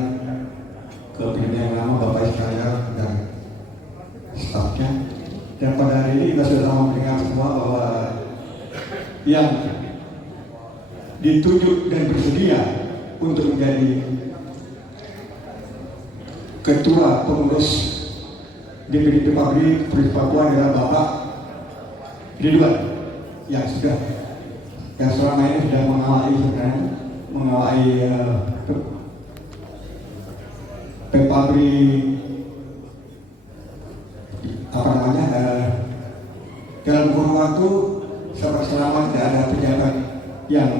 kepemimpinan yang lama Bapak Iskandar dan stafnya. Dan pada hari ini kita sudah sama mendengar semua bahwa yang ditunjuk dan bersedia untuk menjadi ketua pengurus DPD Pepabri Provinsi Papua adalah Bapak Ridwan yang selama ini sudah mengawali Pepabri dalam kurun waktu selama tidak ada pejabat yang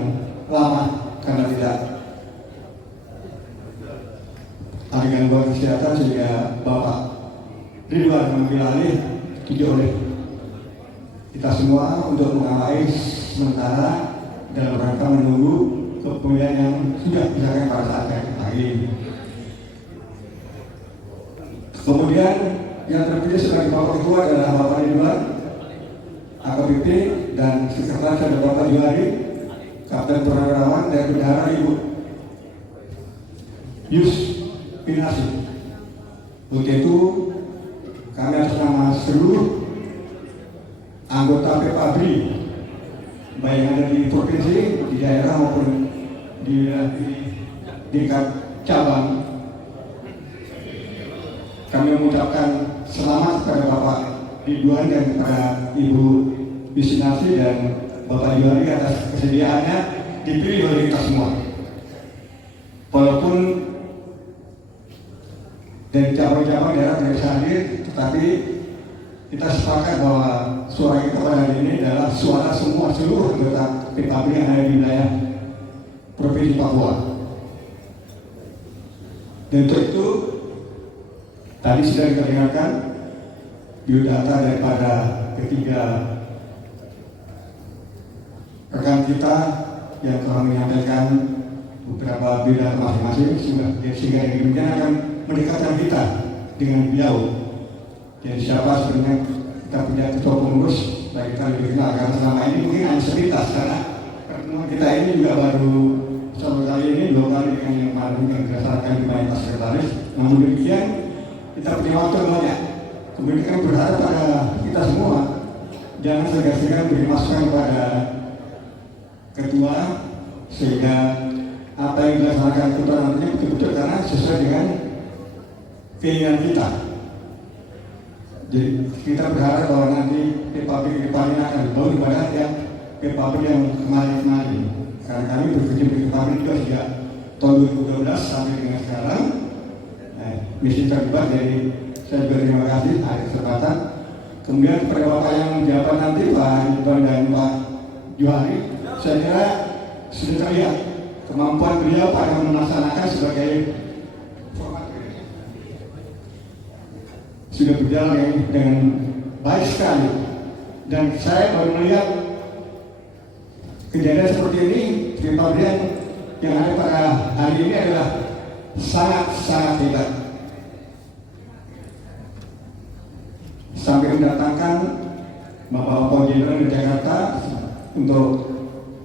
lama karena tidak ada gangguan kesehatan, sehingga Bapak Ridwan mengambil alih oleh kita semua untuk mengawali sementara dalam rangka menunggu kepemilihan yang sudah disahkan pada saat ini. Kemudian yang terpilih sebagai Bapak Ketua adalah Bapak Ridwan, AKBP, dan Sekretaris adalah Bapak Juhari, Kapten Purnawirawan, dan Bendahara Ibu Yus Pinasi. Untuk itu, kami atas nama seluruh anggota Pepabri, baik yang ada di provinsi, di daerah maupun di tingkat cabang, kami mengucapkan selamat kepada Bapak Ridwan dan kepada Ibu Yusinasi dan Bapak Juhari atas kesediaannya dipilih oleh kita semua. Walaupun dari cabang-cabang daerah tidak bisa hadir, tetapi kita sepakat bahwa suara kita pada hari ini adalah suara seluruh anggota Pepabri yang ada di wilayah Provinsi Papua. Dan untuk itu, tadi sudah kita dengarkan biodata daripada ketiga rekan kita yang telah menyampaikan beberapa biodata masing-masing, sehingga demikian akan mendekatkan kita dengan beliau. Jadi siapa sebenarnya kita punya ketua pengurus, baik kita lebih kenal, karena selama ini mungkin hanya sepintas, karena pertemuan kita ini juga baru satu kali ini, 2 kali dengan yang kemarin yang berdasarkan di Mayat Sekretaris. Namun demikian kita punya waktu banyak. Kemudian kami berharap pada kita semua jangan segan-segan beri masukan kepada ketua, sehingga apa yang dilaksanakan ketua nantinya betul-betul karena sesuai dengan keinginan kita. Jadi kita berharap bahwa nanti Pepabri ke depan ini akan dibangun kepada yang Pepabri yang kemarin-kemarin. Karena kami bekerja di Pepabri juga sejak tahun 2012 sampai dengan sekarang. Misi terlibat, jadi saya juga terima kasih ada kesempatan. Kemudian kepada Bapak yang menjabat nanti, Pak Ridwan dan Pak Juhari, saya kira sudah terlihat kemampuan beliau pada melaksanakan sebagai format sudah berjalan dengan baik sekali. Dan saya baru melihat kejadian seperti ini di Pepabri yang ada pada hari ini adalah sangat-sangat hebat. Sampai mendatangkan Bapak Jenderal di Jakarta untuk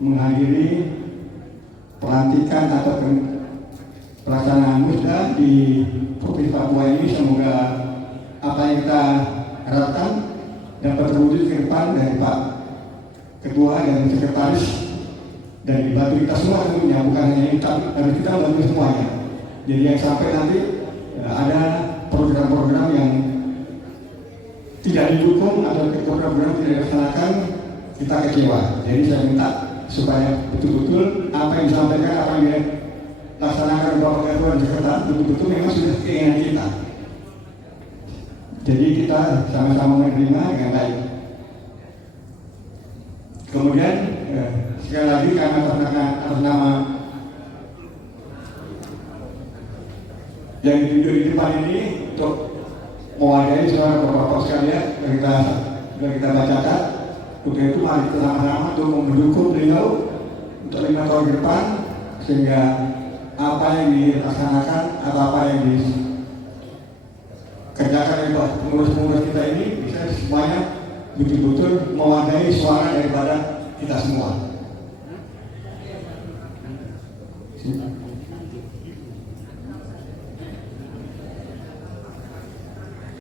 menghadiri pelantikan atau pelaksanaan musda di Provinsi Papua ini. Semoga apa yang kita harapkan dapat terwujud ke depan dari Pak Ketua dan Sekretaris, dan dibantu kita semua tentunya, bukan hanya ini, tapi harus kita bantu semuanya. Jadi yang sampai nanti ada program-program yang tidak didukung atau program-program tidak dilaksanakan, kita kecewa. Jadi saya minta supaya betul-betul apa yang disampaikan, apa yang dilaksanakan Bapak Ketua dan Sekretaris betul-betul memang sudah keinginan kita. Jadi kita sama-sama menerima dengan baik. Kemudian sekali lagi karena atas nama yang ditunjuk di depan ini untuk mewadahi saudara bapak-bapak sekalian yang kita bacakan. Untuk itu mari kita sama-sama untuk mendukung beliau untuk 5 tahun ke depan, sehingga apa yang dilaksanakan atau apa yang dikerjakan oleh pengurus-pengurus kita ini bisa semuanya betul-betul mewadahi suara daripada kita semua.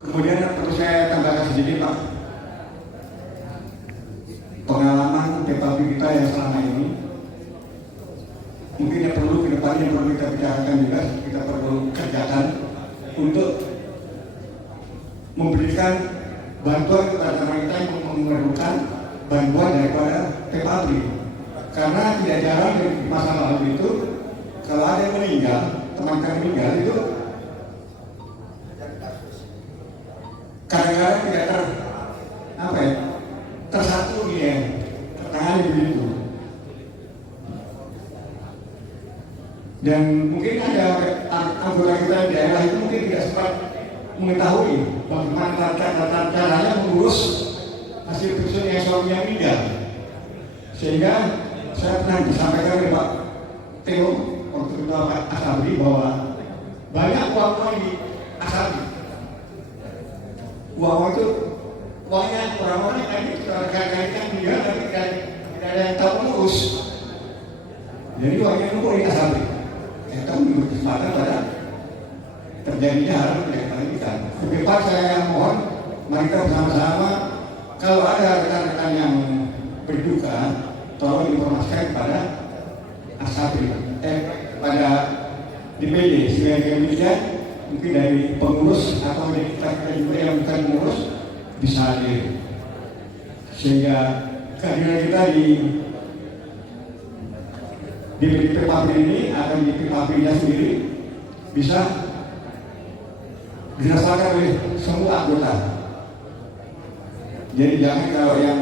Kemudian perlu saya tambahkan sedikit Pak, pengalaman PKB kita yang selama ini mungkin yang perlu ke depannya perlu kita bicarakan juga, kita perlu kerjakan untuk memberikan bantuan kepada teman kita yang memerlukan bantuan daripada PKB. Karena tidak jarang di masa lalu itu kalau ada yang meninggal, teman kita meninggal itu kadang-kadang tidak tersatu dia tertangani begitu. Dan mungkin ada anggota kita di daerah itu mungkin tidak sempat mengetahui bagaimana caranya mengurus hasil visum yang suaminya meninggal. Sehingga saya pernah disampaikan oleh Pak Teo waktu ketua Pak Asabri bahwa banyak uang-uang di Asabri. Uang itu uangnya orang-orang yang ini gara-gara yang meninggal tapi tidak ada yang tahu mengurus. Jadi uangnya itu boleh Asabri. Kita memberi kesempatan pada terjadinya hal yang tidak kita. Ke depan saya mohon mari kita bersama-sama kalau ada rekan-rekan yang berduka tolong informasikan kepada Asabri pada DPD sehingga demikian mungkin dari pengurus atau dari kita juga yang bukan pengurus bisa hadir sehingga kehadiran kita di PKB ini akan di PKB-nya sendiri bisa dirasakan oleh semua anggota. Jadi jangan kalau yang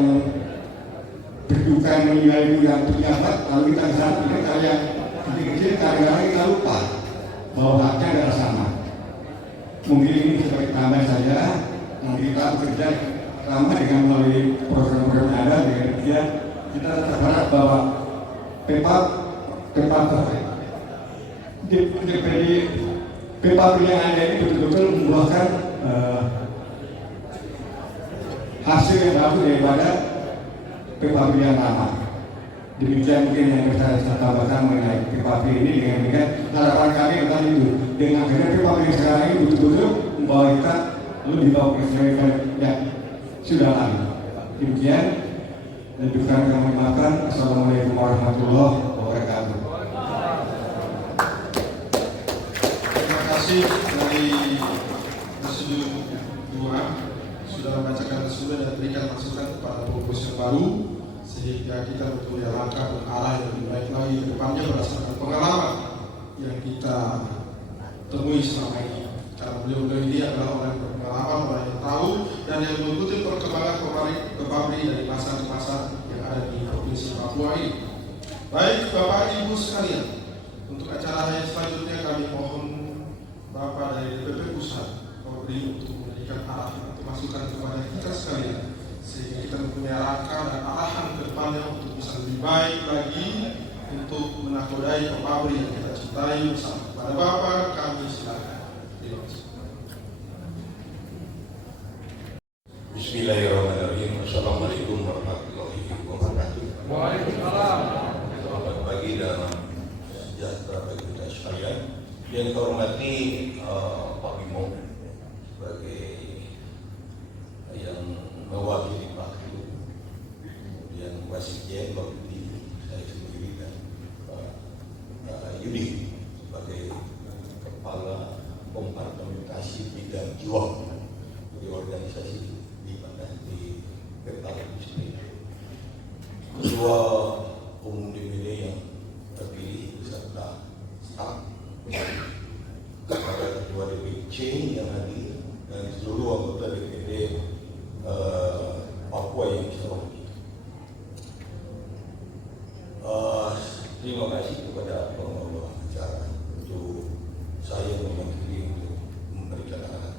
berduka meninggal itu yang pejabat lalu kita bisa kalau yang kecil-kecil kadang-kadang kita lupa bahwa haknya adalah sama. Mungkin ini sebagai tambahan saja, nanti kita bekerja sama dengan melalui program-program yang ada dengan demikian kita tetap berharap bahwa PKB yang ada ini betul-betul membuahkan hasil yang bagus daripada PKB yang lama. Demikian mungkin yang bisa saya tambahkan mengenai PKB ini dengan demikian harapan kami tentang itu dengan PKB yang sekarang ini betul-betul membawa kita lebih baik yang sudah lalu. Demikian dan juga kami makan. Assalamualaikum warahmatullahi wabarakatuh. Terima kasih dari Presidium 2 sudah membacakan sudah dan berikan masukan kepada pengurus yang baru sehingga kita mempunyai langkah dan arah yang lebih baik lagi ke depannya berdasarkan pengalaman yang kita temui selama ini. Karena beliau-beliau ini adalah orang yang berpengalaman, orang yang tahu dan yang mengikuti perkembangan PKB dari masa ke masa yang ada di Provinsi Papua ini. Baik Bapak Ibu sekalian, untuk acara yang selanjutnya kami mohon Bapak dari DPP Pusat memberi untuk memberikan arah atau masukan kepada kita sekalian sehingga kita mempunyai langkah dan arahan ke depannya untuk bisa lebih baik lagi untuk menakodai PKB yang kita cintai bersama. Pada Bapak kami silakan. Terima kasih. Bismillahirrahmanirrahim. Assalamualaikum warahmatullahi wabarakatuh. Waalaikumsalam. Selamat pagi dan sejahtera bagi kita sekalian. Yang saya hormati Pak Bimo sebagai yang mewakili Pak Ketua, kemudian Wasikjen mewakili saya sendiri dan Pak Yudi sebagai kepala kompartementasi bidang jiwa di organisasi di mana di PKB sendiri. Ketua Umum DPD yang terpilih beserta staf, kepada Ketua DPC yang hadir dan seluruh anggota DPD Papua yang saya hormati. Terima kasih kepada pengelola acara untuk saya mewakili untuk memberikan arahan.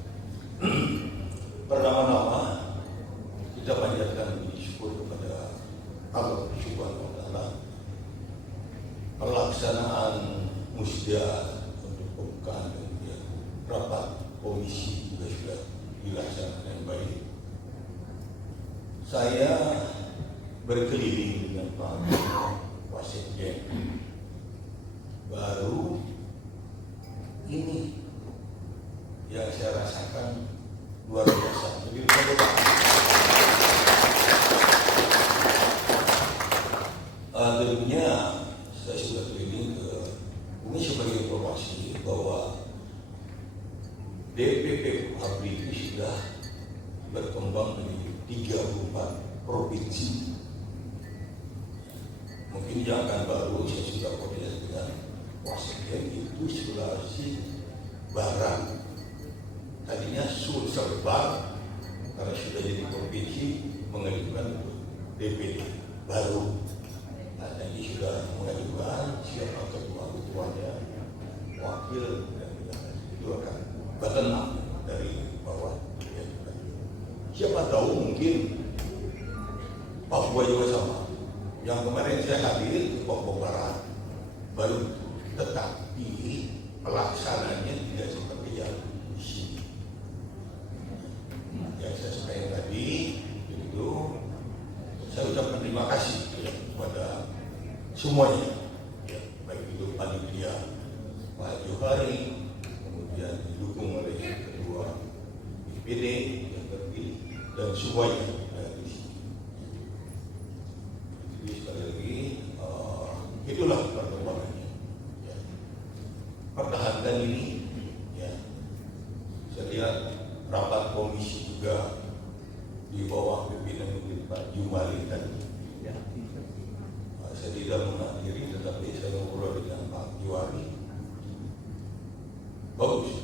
Pertama-tama kita panjatkan puji syukur kepada Allah Subhanahu wa Ta'ala. Pelaksanaan musda untuk pembukaan dan rapat komisi juga sudah dilaksanakan dengan baik. Saya berkeliling dengan Pak Wasekjen. Baru ini yang saya rasakan luar biasa. Jadi tentunya saya sudah keliling ke ini sebagai informasi bahwa DPP Fabri ini sudah berkembang menjadi 34 provinsi. Mungkin yang akan baru saya sudah koordinasi dengan Wasekjen itu Sulawesi Barat. Tadinya Sulsel Barat karena sudah jadi provinsi mengajukan DPD baru. Nah, ini sudah mengajukan siapa ketua-ketuanya, wakil dan itu akan bertenang dari bawah. Siapa tahu mungkin Papua juga sama. Yang kemarin saya hadir di Papua Barat baru, tetapi pelaksananya tidak seperti yang di sini. Yang saya sampaikan tadi itu saya ucapkan terima kasih kepada semuanya, baik itu panitia Pak Johari, kemudian didukung oleh Ketua DPD yang terpilih dan semuanya di sini. Jadi sekali lagi itulah perkembangannya. Pertahankan ini, saya lihat rapat komisi juga di bawah pimpinan Pak Jumali tadi. Saya tidak menghadiri, tetapi saya ngobrol dengan Pak Juwari. Bagus,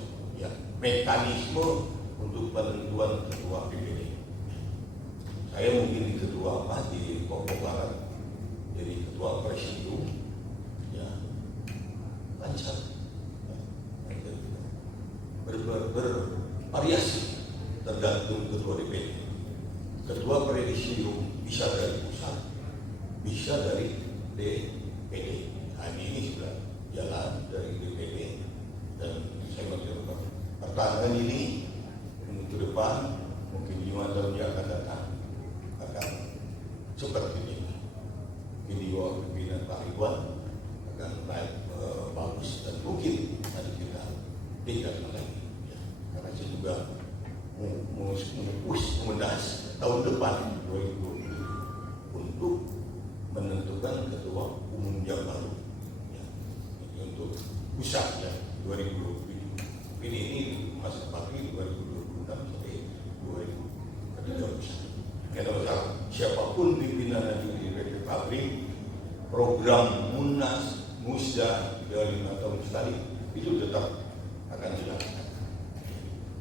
mekanisme untuk penentuan ketua PPD. Saya mungkin ketua di Papua Barat, jadi ketua presidium, lancar, bervariasi tergantung ketua DPD. Ketua presidium bisa dari pusat, bisa dari DPD. Nah, ini sudah jalan dari DPD dan saya masih pertahanan ini ke depan mungkin 5 tahun yang akan datang akan seperti ini. Video pimpinan Pak Ridwan akan naik bagus dan mungkin nanti kita tinggalkan lagi. Karena saya juga memendas tahun depan 2020 untuk menentukan ketua umum yang baru untuk pusat 2027. Ini masa pakai 2026 sampai 2031. Tidak masalah siapapun pimpinan nanti di DPP Fabri, program Munas Musda 5 tahun sekali itu tetap akan dilakukan.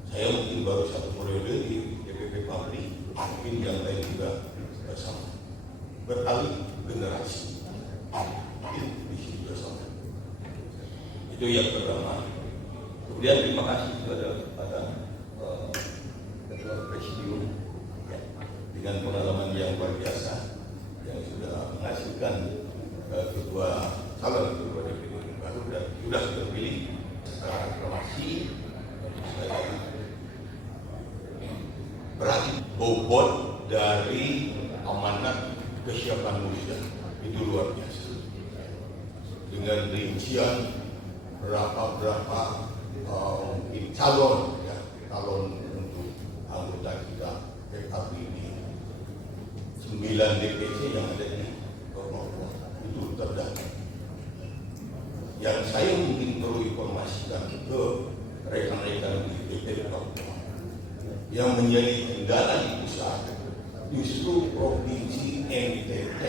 Saya mungkin baru 1 periode di DPP Fabri, mungkin yang lain juga bersama. Berkali generasi di sini bersama. Itu yang pertama. Kemudian terima kasih kepada Ketua Presidium dengan pengalaman yang luar biasa yang sudah menghasilkan calon ketua DPD baru dan sudah terpilih. Aklamasi saya berarti bobot dari amanat kesiapan musda itu luar biasa dengan rincian berapa mungkin calon untuk anggota kita PKB ini 9 DPC yang ada di Papua itu terdata. Yang saya mungkin perlu informasikan ke rekan-rekan di DPD Papua yang menjadi kendala di pusat justru provinsi NTT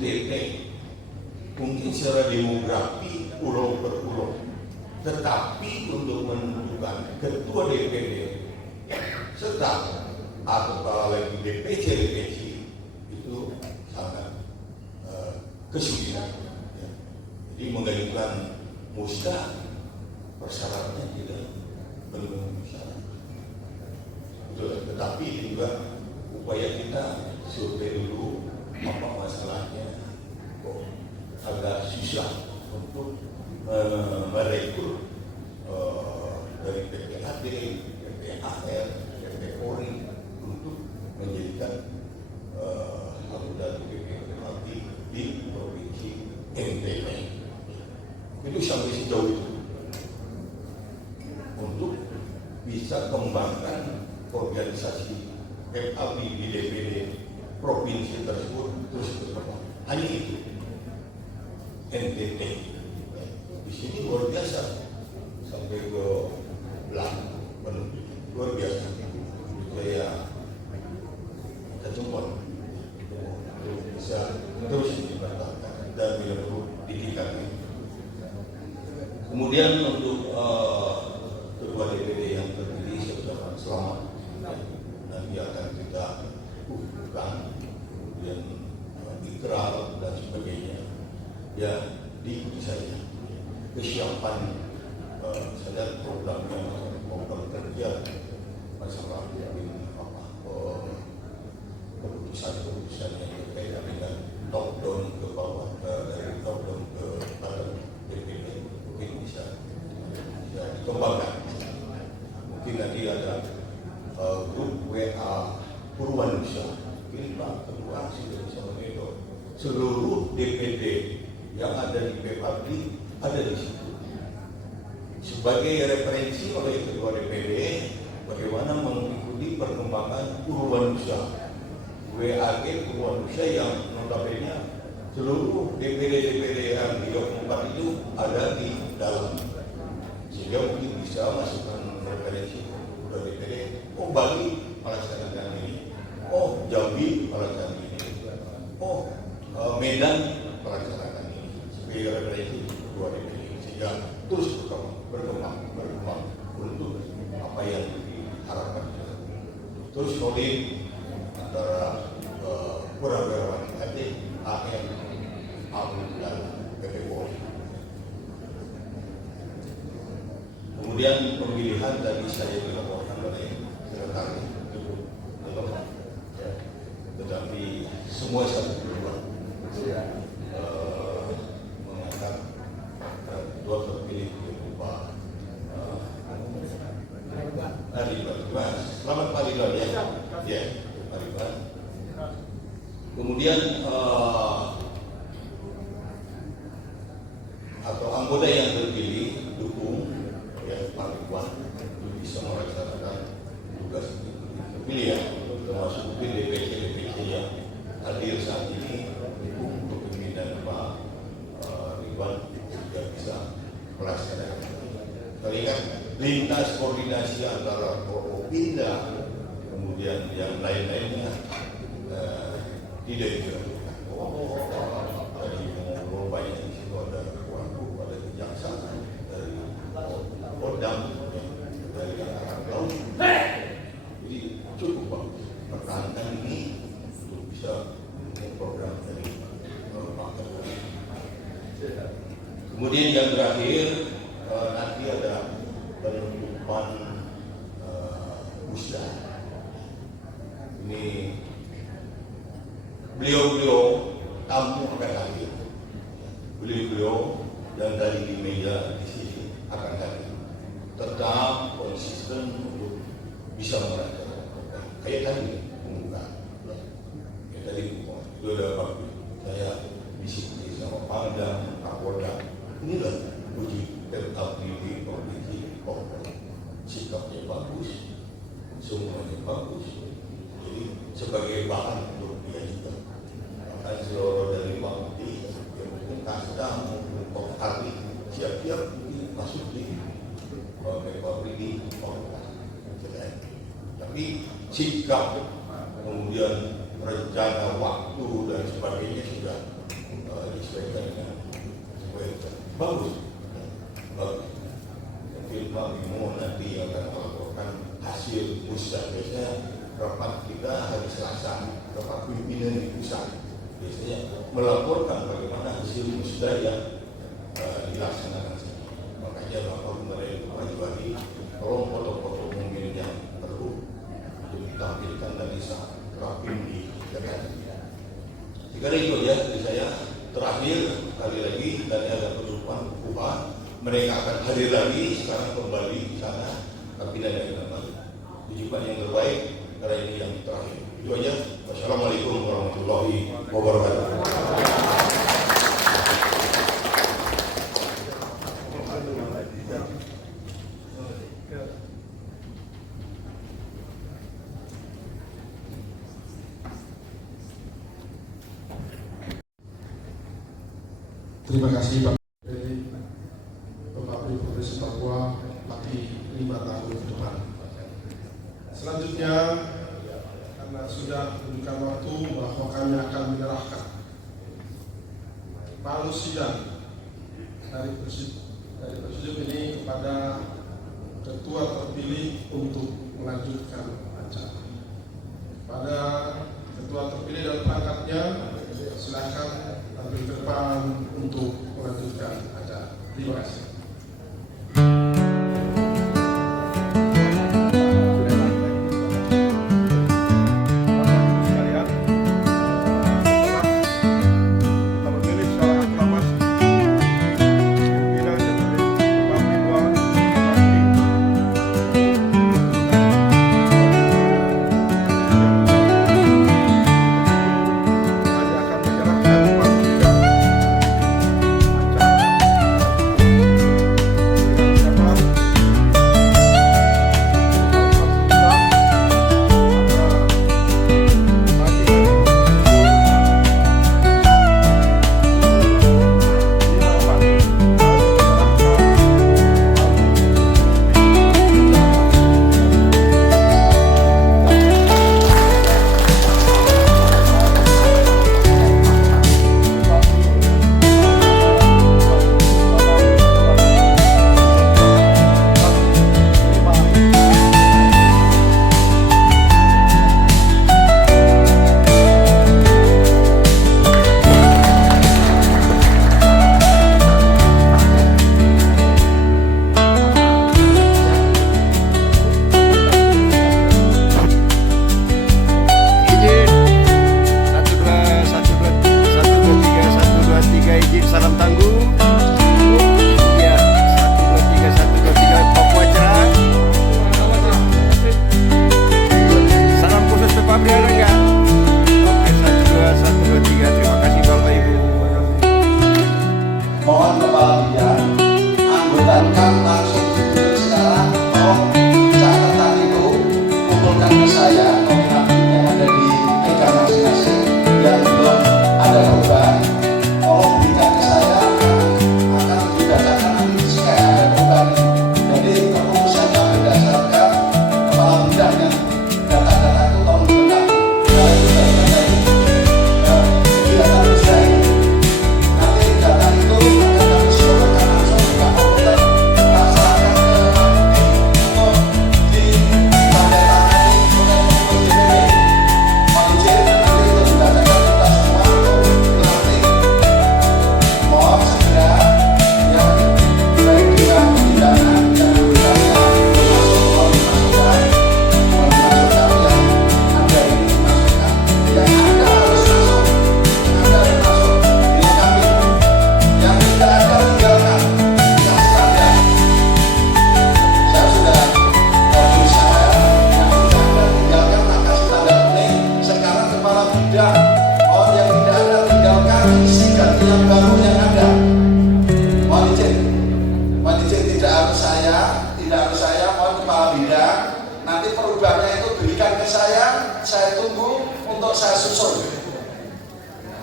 DP, mungkin secara demografi pulau per pulau, tetapi untuk menentukan ketua DPD serta atau lagi DPC itu sangat kesulitan. Ya. Jadi mengajukan musda persyaratannya tidak memenuhi syarat. Tetapi juga upaya kita survei dulu apa masalahnya, kok agak susah untuk merekrut dari PPAD, PPAR, PPORI untuk menjadikan anggota DPRD di provinsi NTB. Itu sampai sejauh itu untuk bisa kembangkan organisasi FAB di DPD provinsi tersebut terus berkembang. Hanya itu NTT di sini luar biasa sampai ke belakang luar biasa. Saya kecemplung bisa terus dipertahankan dan bila perlu ditingkatkan. Kemudian untuk ketua DPD yang terpilih saya ucapkan selamat. Nanti akan kita bukan kemudian ikrar dan sebagainya. Ya diikuti saja kesiapan saya programnya, program kerja masalah apa keputusan yang terkait dengan top down ke bawah, dari top down ke bawah DPD mungkin bisa dikembangkan. Mungkin nanti ada grup WA Purwanusa, mungkin Pak Ketua sudah bisa mengedor seluruh DPD yang ada di PPAD ada di situ sebagai referensi oleh Ketua DPD bagaimana mengikuti perkembangan Purwanusa, WAG Purwanusa yang notabene seluruh DPD yang 34 itu ada di dalam, sehingga mungkin bisa masukkan referensi Ketua DPD. Oh Bali melaksanakan ini, oh Jambi melaksanakan ini, oh Medan melaksanakan ini, sebagai referensi Ketua DPD, sehingga terus berkembang untuk apa yang diharapkan. Terus solid antara perwira TNI, AM, AMU dan PPORI. Kemudian pemilihan tadi saya dilaporkan oleh sekretaris cukup, tetapi semua satu keluar mengangkat dua terpilih berupa Ridwan. Selamat Pak Ridwan ya. Ya, Pak Ridwan. Kemudian atau anggota yang terpilih dukung ya Pak Ridwan untuk bisa melaksanakan tugas terpilih ya, termasuk mungkin DPC yang hadir saat ini dukung kepemimpinan Pak Ridwan juga bisa melaksanakan. Teringat lintas koordinasi antara Forkopimda kemudian yang lain-lainnya tidak dilakukan. Tadi ngobrol banyak di situ, ada waktu, ada kejaksaan dari Kodam, dari Angkatan Laut. Jadi cukup bagus pertahankan ini untuk bisa program dari Pak. Kemudian yang terakhir nanti ada penutupan musda. Ini beliau tamu akan hadir. Beliau dan dari di meja di sini akan hadir. Tetap konsisten untuk bisa melaksanakan program. Kayak tadi pembukaan. Kayak tadi pembukaan. Itu ada bagus. Saya disiplin sama Pangdam, Kapolda. Inilah uji tetap di provinsi Papua. Sikapnya bagus, semuanya bagus. Jadi sebagai bahan untuk dia juga. Akan seluruh dari Bangti, yang mungkin Kasda maupun Pokhari siap-siap masuk di pabrik di Papua. Tapi sikap kemudian rencana waktu dan sebagainya sudah disesuaikan dengan bagus. Mungkin Pak Bimo nanti akan melaporkan hasil musda. Biasanya rapat kita hari Selasa, rapat pimpinan di pusat biasanya melaporkan bagaimana hasil musda yang dilaksanakan. Makanya Bapak kemarin pagi-pagi tolong foto-foto mobil yang perlu ditampilkan dari saat rapim di Jakarta. Jika itu aja dari saya. Terakhir kali lagi tadi ada penutupan upah, mereka akan hadir lagi sekarang kembali di sana, tapi tidak ada kembali. Tujuan yang terbaik karena ini yang terakhir. Itu aja. Wassalamualaikum warahmatullahi wabarakatuh. Terima kasih Pak dari Bapak Provinsi Papua lagi 5 tahun ke depan. Selanjutnya, karena sudah menunjukkan waktu bahwa kami akan menyerahkan palu sidang dari presidium ini kepada ketua terpilih untuk melanjutkan acara. Pada ketua terpilih dan perangkatnya, silakan tampil ke depan untuk melanjutkan acara. Terima kasih.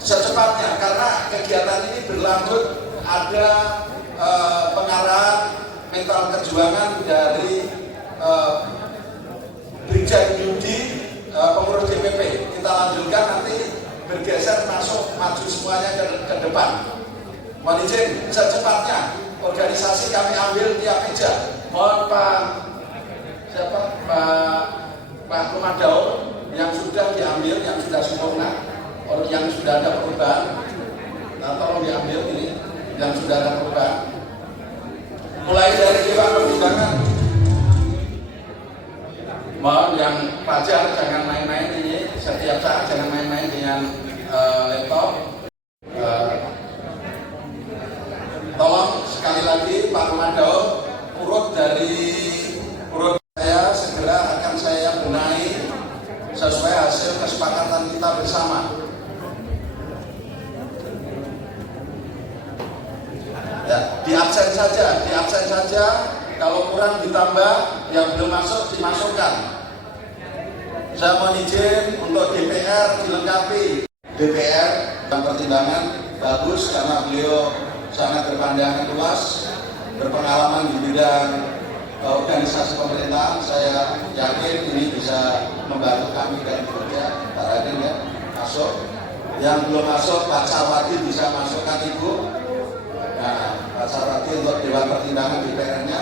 secepatnya karena kegiatan ini berlanjut. Ada pengarahan mental kejuangan dari Brigjen Yudi, pengurus DPP. Kita lanjutkan nanti bergeser masuk maju semuanya ke depan. Mohon izin secepatnya organisasi kami ambil tiap meja. Mohon Pak Komandaur yang sudah diambil, yang sudah sempurna, yang sudah ada perubahan. Nah, tolong diambil ini yang sudah ada perubahan. Mulai dari Dewan Pertimbangan. Mohon yang pelajar jangan main-main ini, setiap saat jangan main-main dengan laptop. Tolong sekali lagi Pak Komandaur, urut saya segera akan saya benahi sesuai hasil kesepakatan kita bersama. Ya, di absen saja. Kalau kurang ditambah, yang belum masuk dimasukkan. Saya mohon izin untuk DPR dilengkapi. DPR dan pertimbangan bagus karena beliau sangat berpandangan luas, berpengalaman di bidang organisasi pemerintahan. Saya yakin ini bisa membantu kami dan bekerja. Pak Raden ya masuk. Yang belum masuk Pak Sarwadi bisa masukkan Ibu. Nah, Pak Sarwadi untuk Dewan Pertimbangan DPR-nya.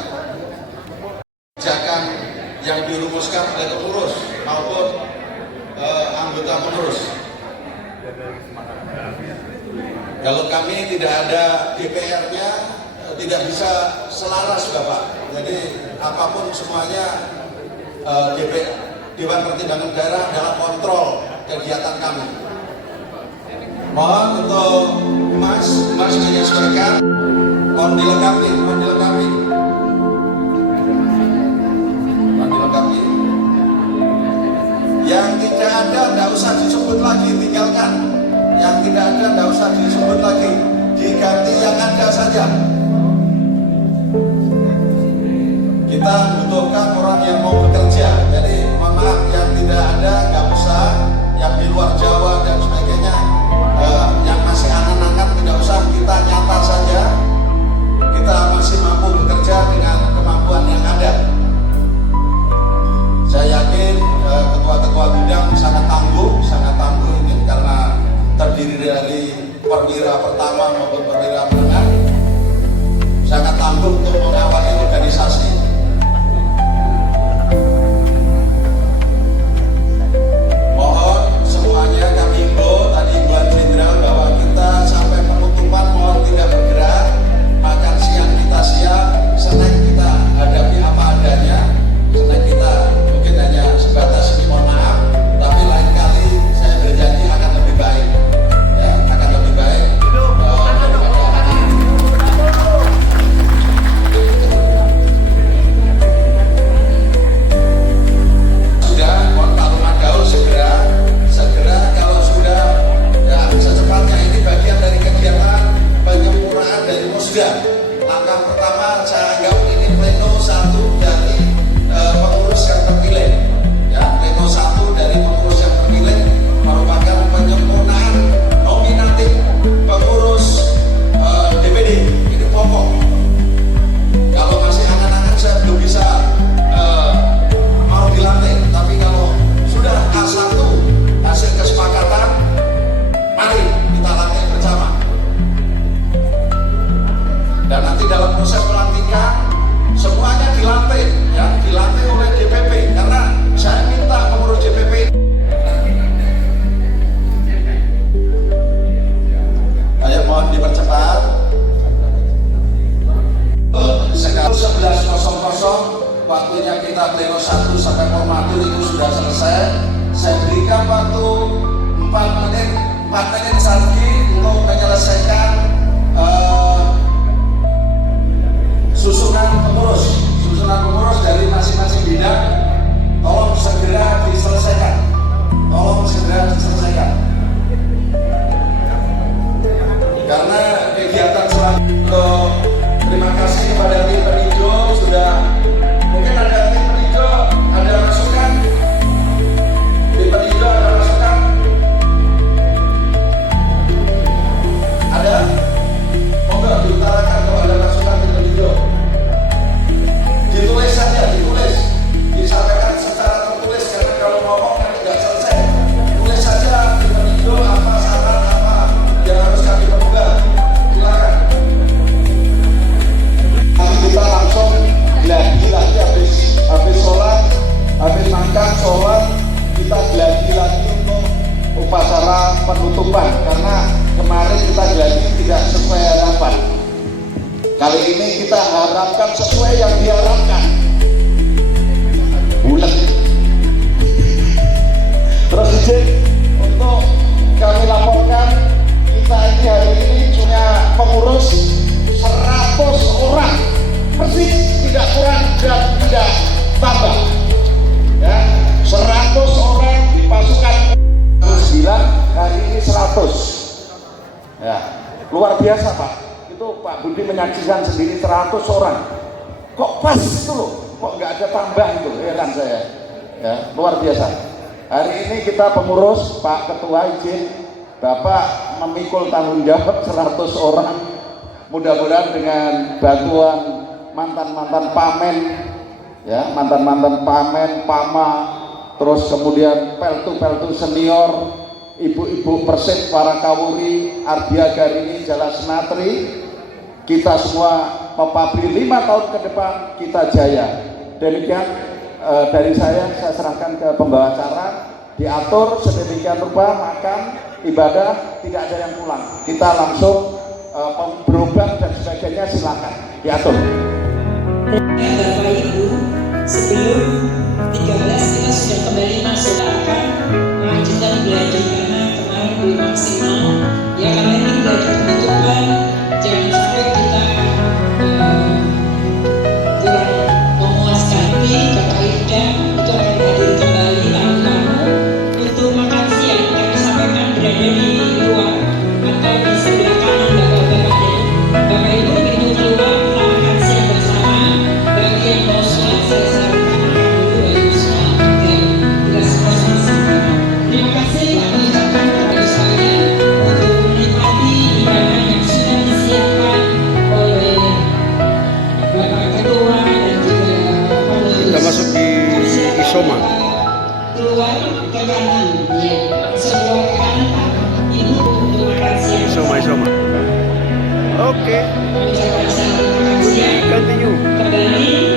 Kebijakan yang dirumuskan oleh pengurus maupun anggota pengurus. Kalau kami tidak ada DPR-nya, tidak bisa selaras Bapak. Jadi apapun semuanya Dewan Pertimbangan Daerah adalah kontrol kegiatan kami. Mohon untuk Mas menyesuaikan, mohon dilengkapi. Yang tidak ada, tidak usah disebut lagi, tinggalkan. Yang tidak ada, tidak usah disebut lagi, diganti yang ada saja. Kita butuhkan orang yang mau bekerja. Jadi mohon maaf, yang tidak ada nggak usah, yang di luar Jawa dan sebagainya, yang masih anak-anak tidak usah, kita nyata saja. Kita masih mampu bekerja dengan kemampuan yang ada. Saya yakin ketua-ketua bidang sangat tangguh ini karena terdiri dari perwira pertama maupun perwira menengah, sangat tangguh untuk mengawali organisasi. upacara penutupan karena kemarin kita jadi tidak sesuai harapan. Kali ini kita harapkan sesuai yang diharapkan. Bulat. Terus izin untuk kami laporkan, kita ini hari ini punya pengurus 100 orang, persis, tidak kurang dan tidak tambah. Ya, 100 orang di pasukan 9, hari ini 100. Ya, luar biasa Pak. Itu Pak Budi menyaksikan sendiri 100 orang. Kok pas itu loh, kok nggak ada tambah itu, heran saya. Ya, luar biasa. Hari ini kita pengurus, Pak Ketua izin, Bapak memikul tanggung jawab 100 orang. Mudah-mudahan dengan bantuan mantan-mantan pamen, ya, mantan-mantan pamen, pama, terus kemudian peltu-peltu senior, ibu-ibu Persib, para kawuri, Ardia Garini, Jala Senatri, kita semua mepabri 5 tahun ke depan kita jaya. Demikian dari saya serahkan ke pembawa acara, diatur sedemikian rupa, makan, ibadah, tidak ada yang pulang. Kita langsung berobat dan sebagainya, silakan diatur. Bapak Ibu, sebelum 13 kita sudah kembali masuk, akan melanjutkan belajar karena kemarin belum maksimal. Ya karena ini belajar penutupan, jangan sampai kita kurang memuaskan. Tapi Bapak Ida itu akan hadir kembali tamu-tamu untuk makan siang. Kami sampaikan berada di luar atau di sebelah kanan Bapak-Bapak dan Bapak Ibu begitu keluar kita makan siang bersama. Bagi yang mau sholat saya sarankan makan dulu baru sholat dan kita semua sama-sama. Terima kasih kami ucapkan kepada sekalian untuk menikmati hidangan yang sudah disiapkan oleh Bapak Ketua dan juga penulis. Kita masuk di Isoma. Keluar ke kanan, ya. Sebelah kanan Ibu untuk makan siang. Isoma. Oke. Mengucapkan selamat makan siang. Continue. Kembali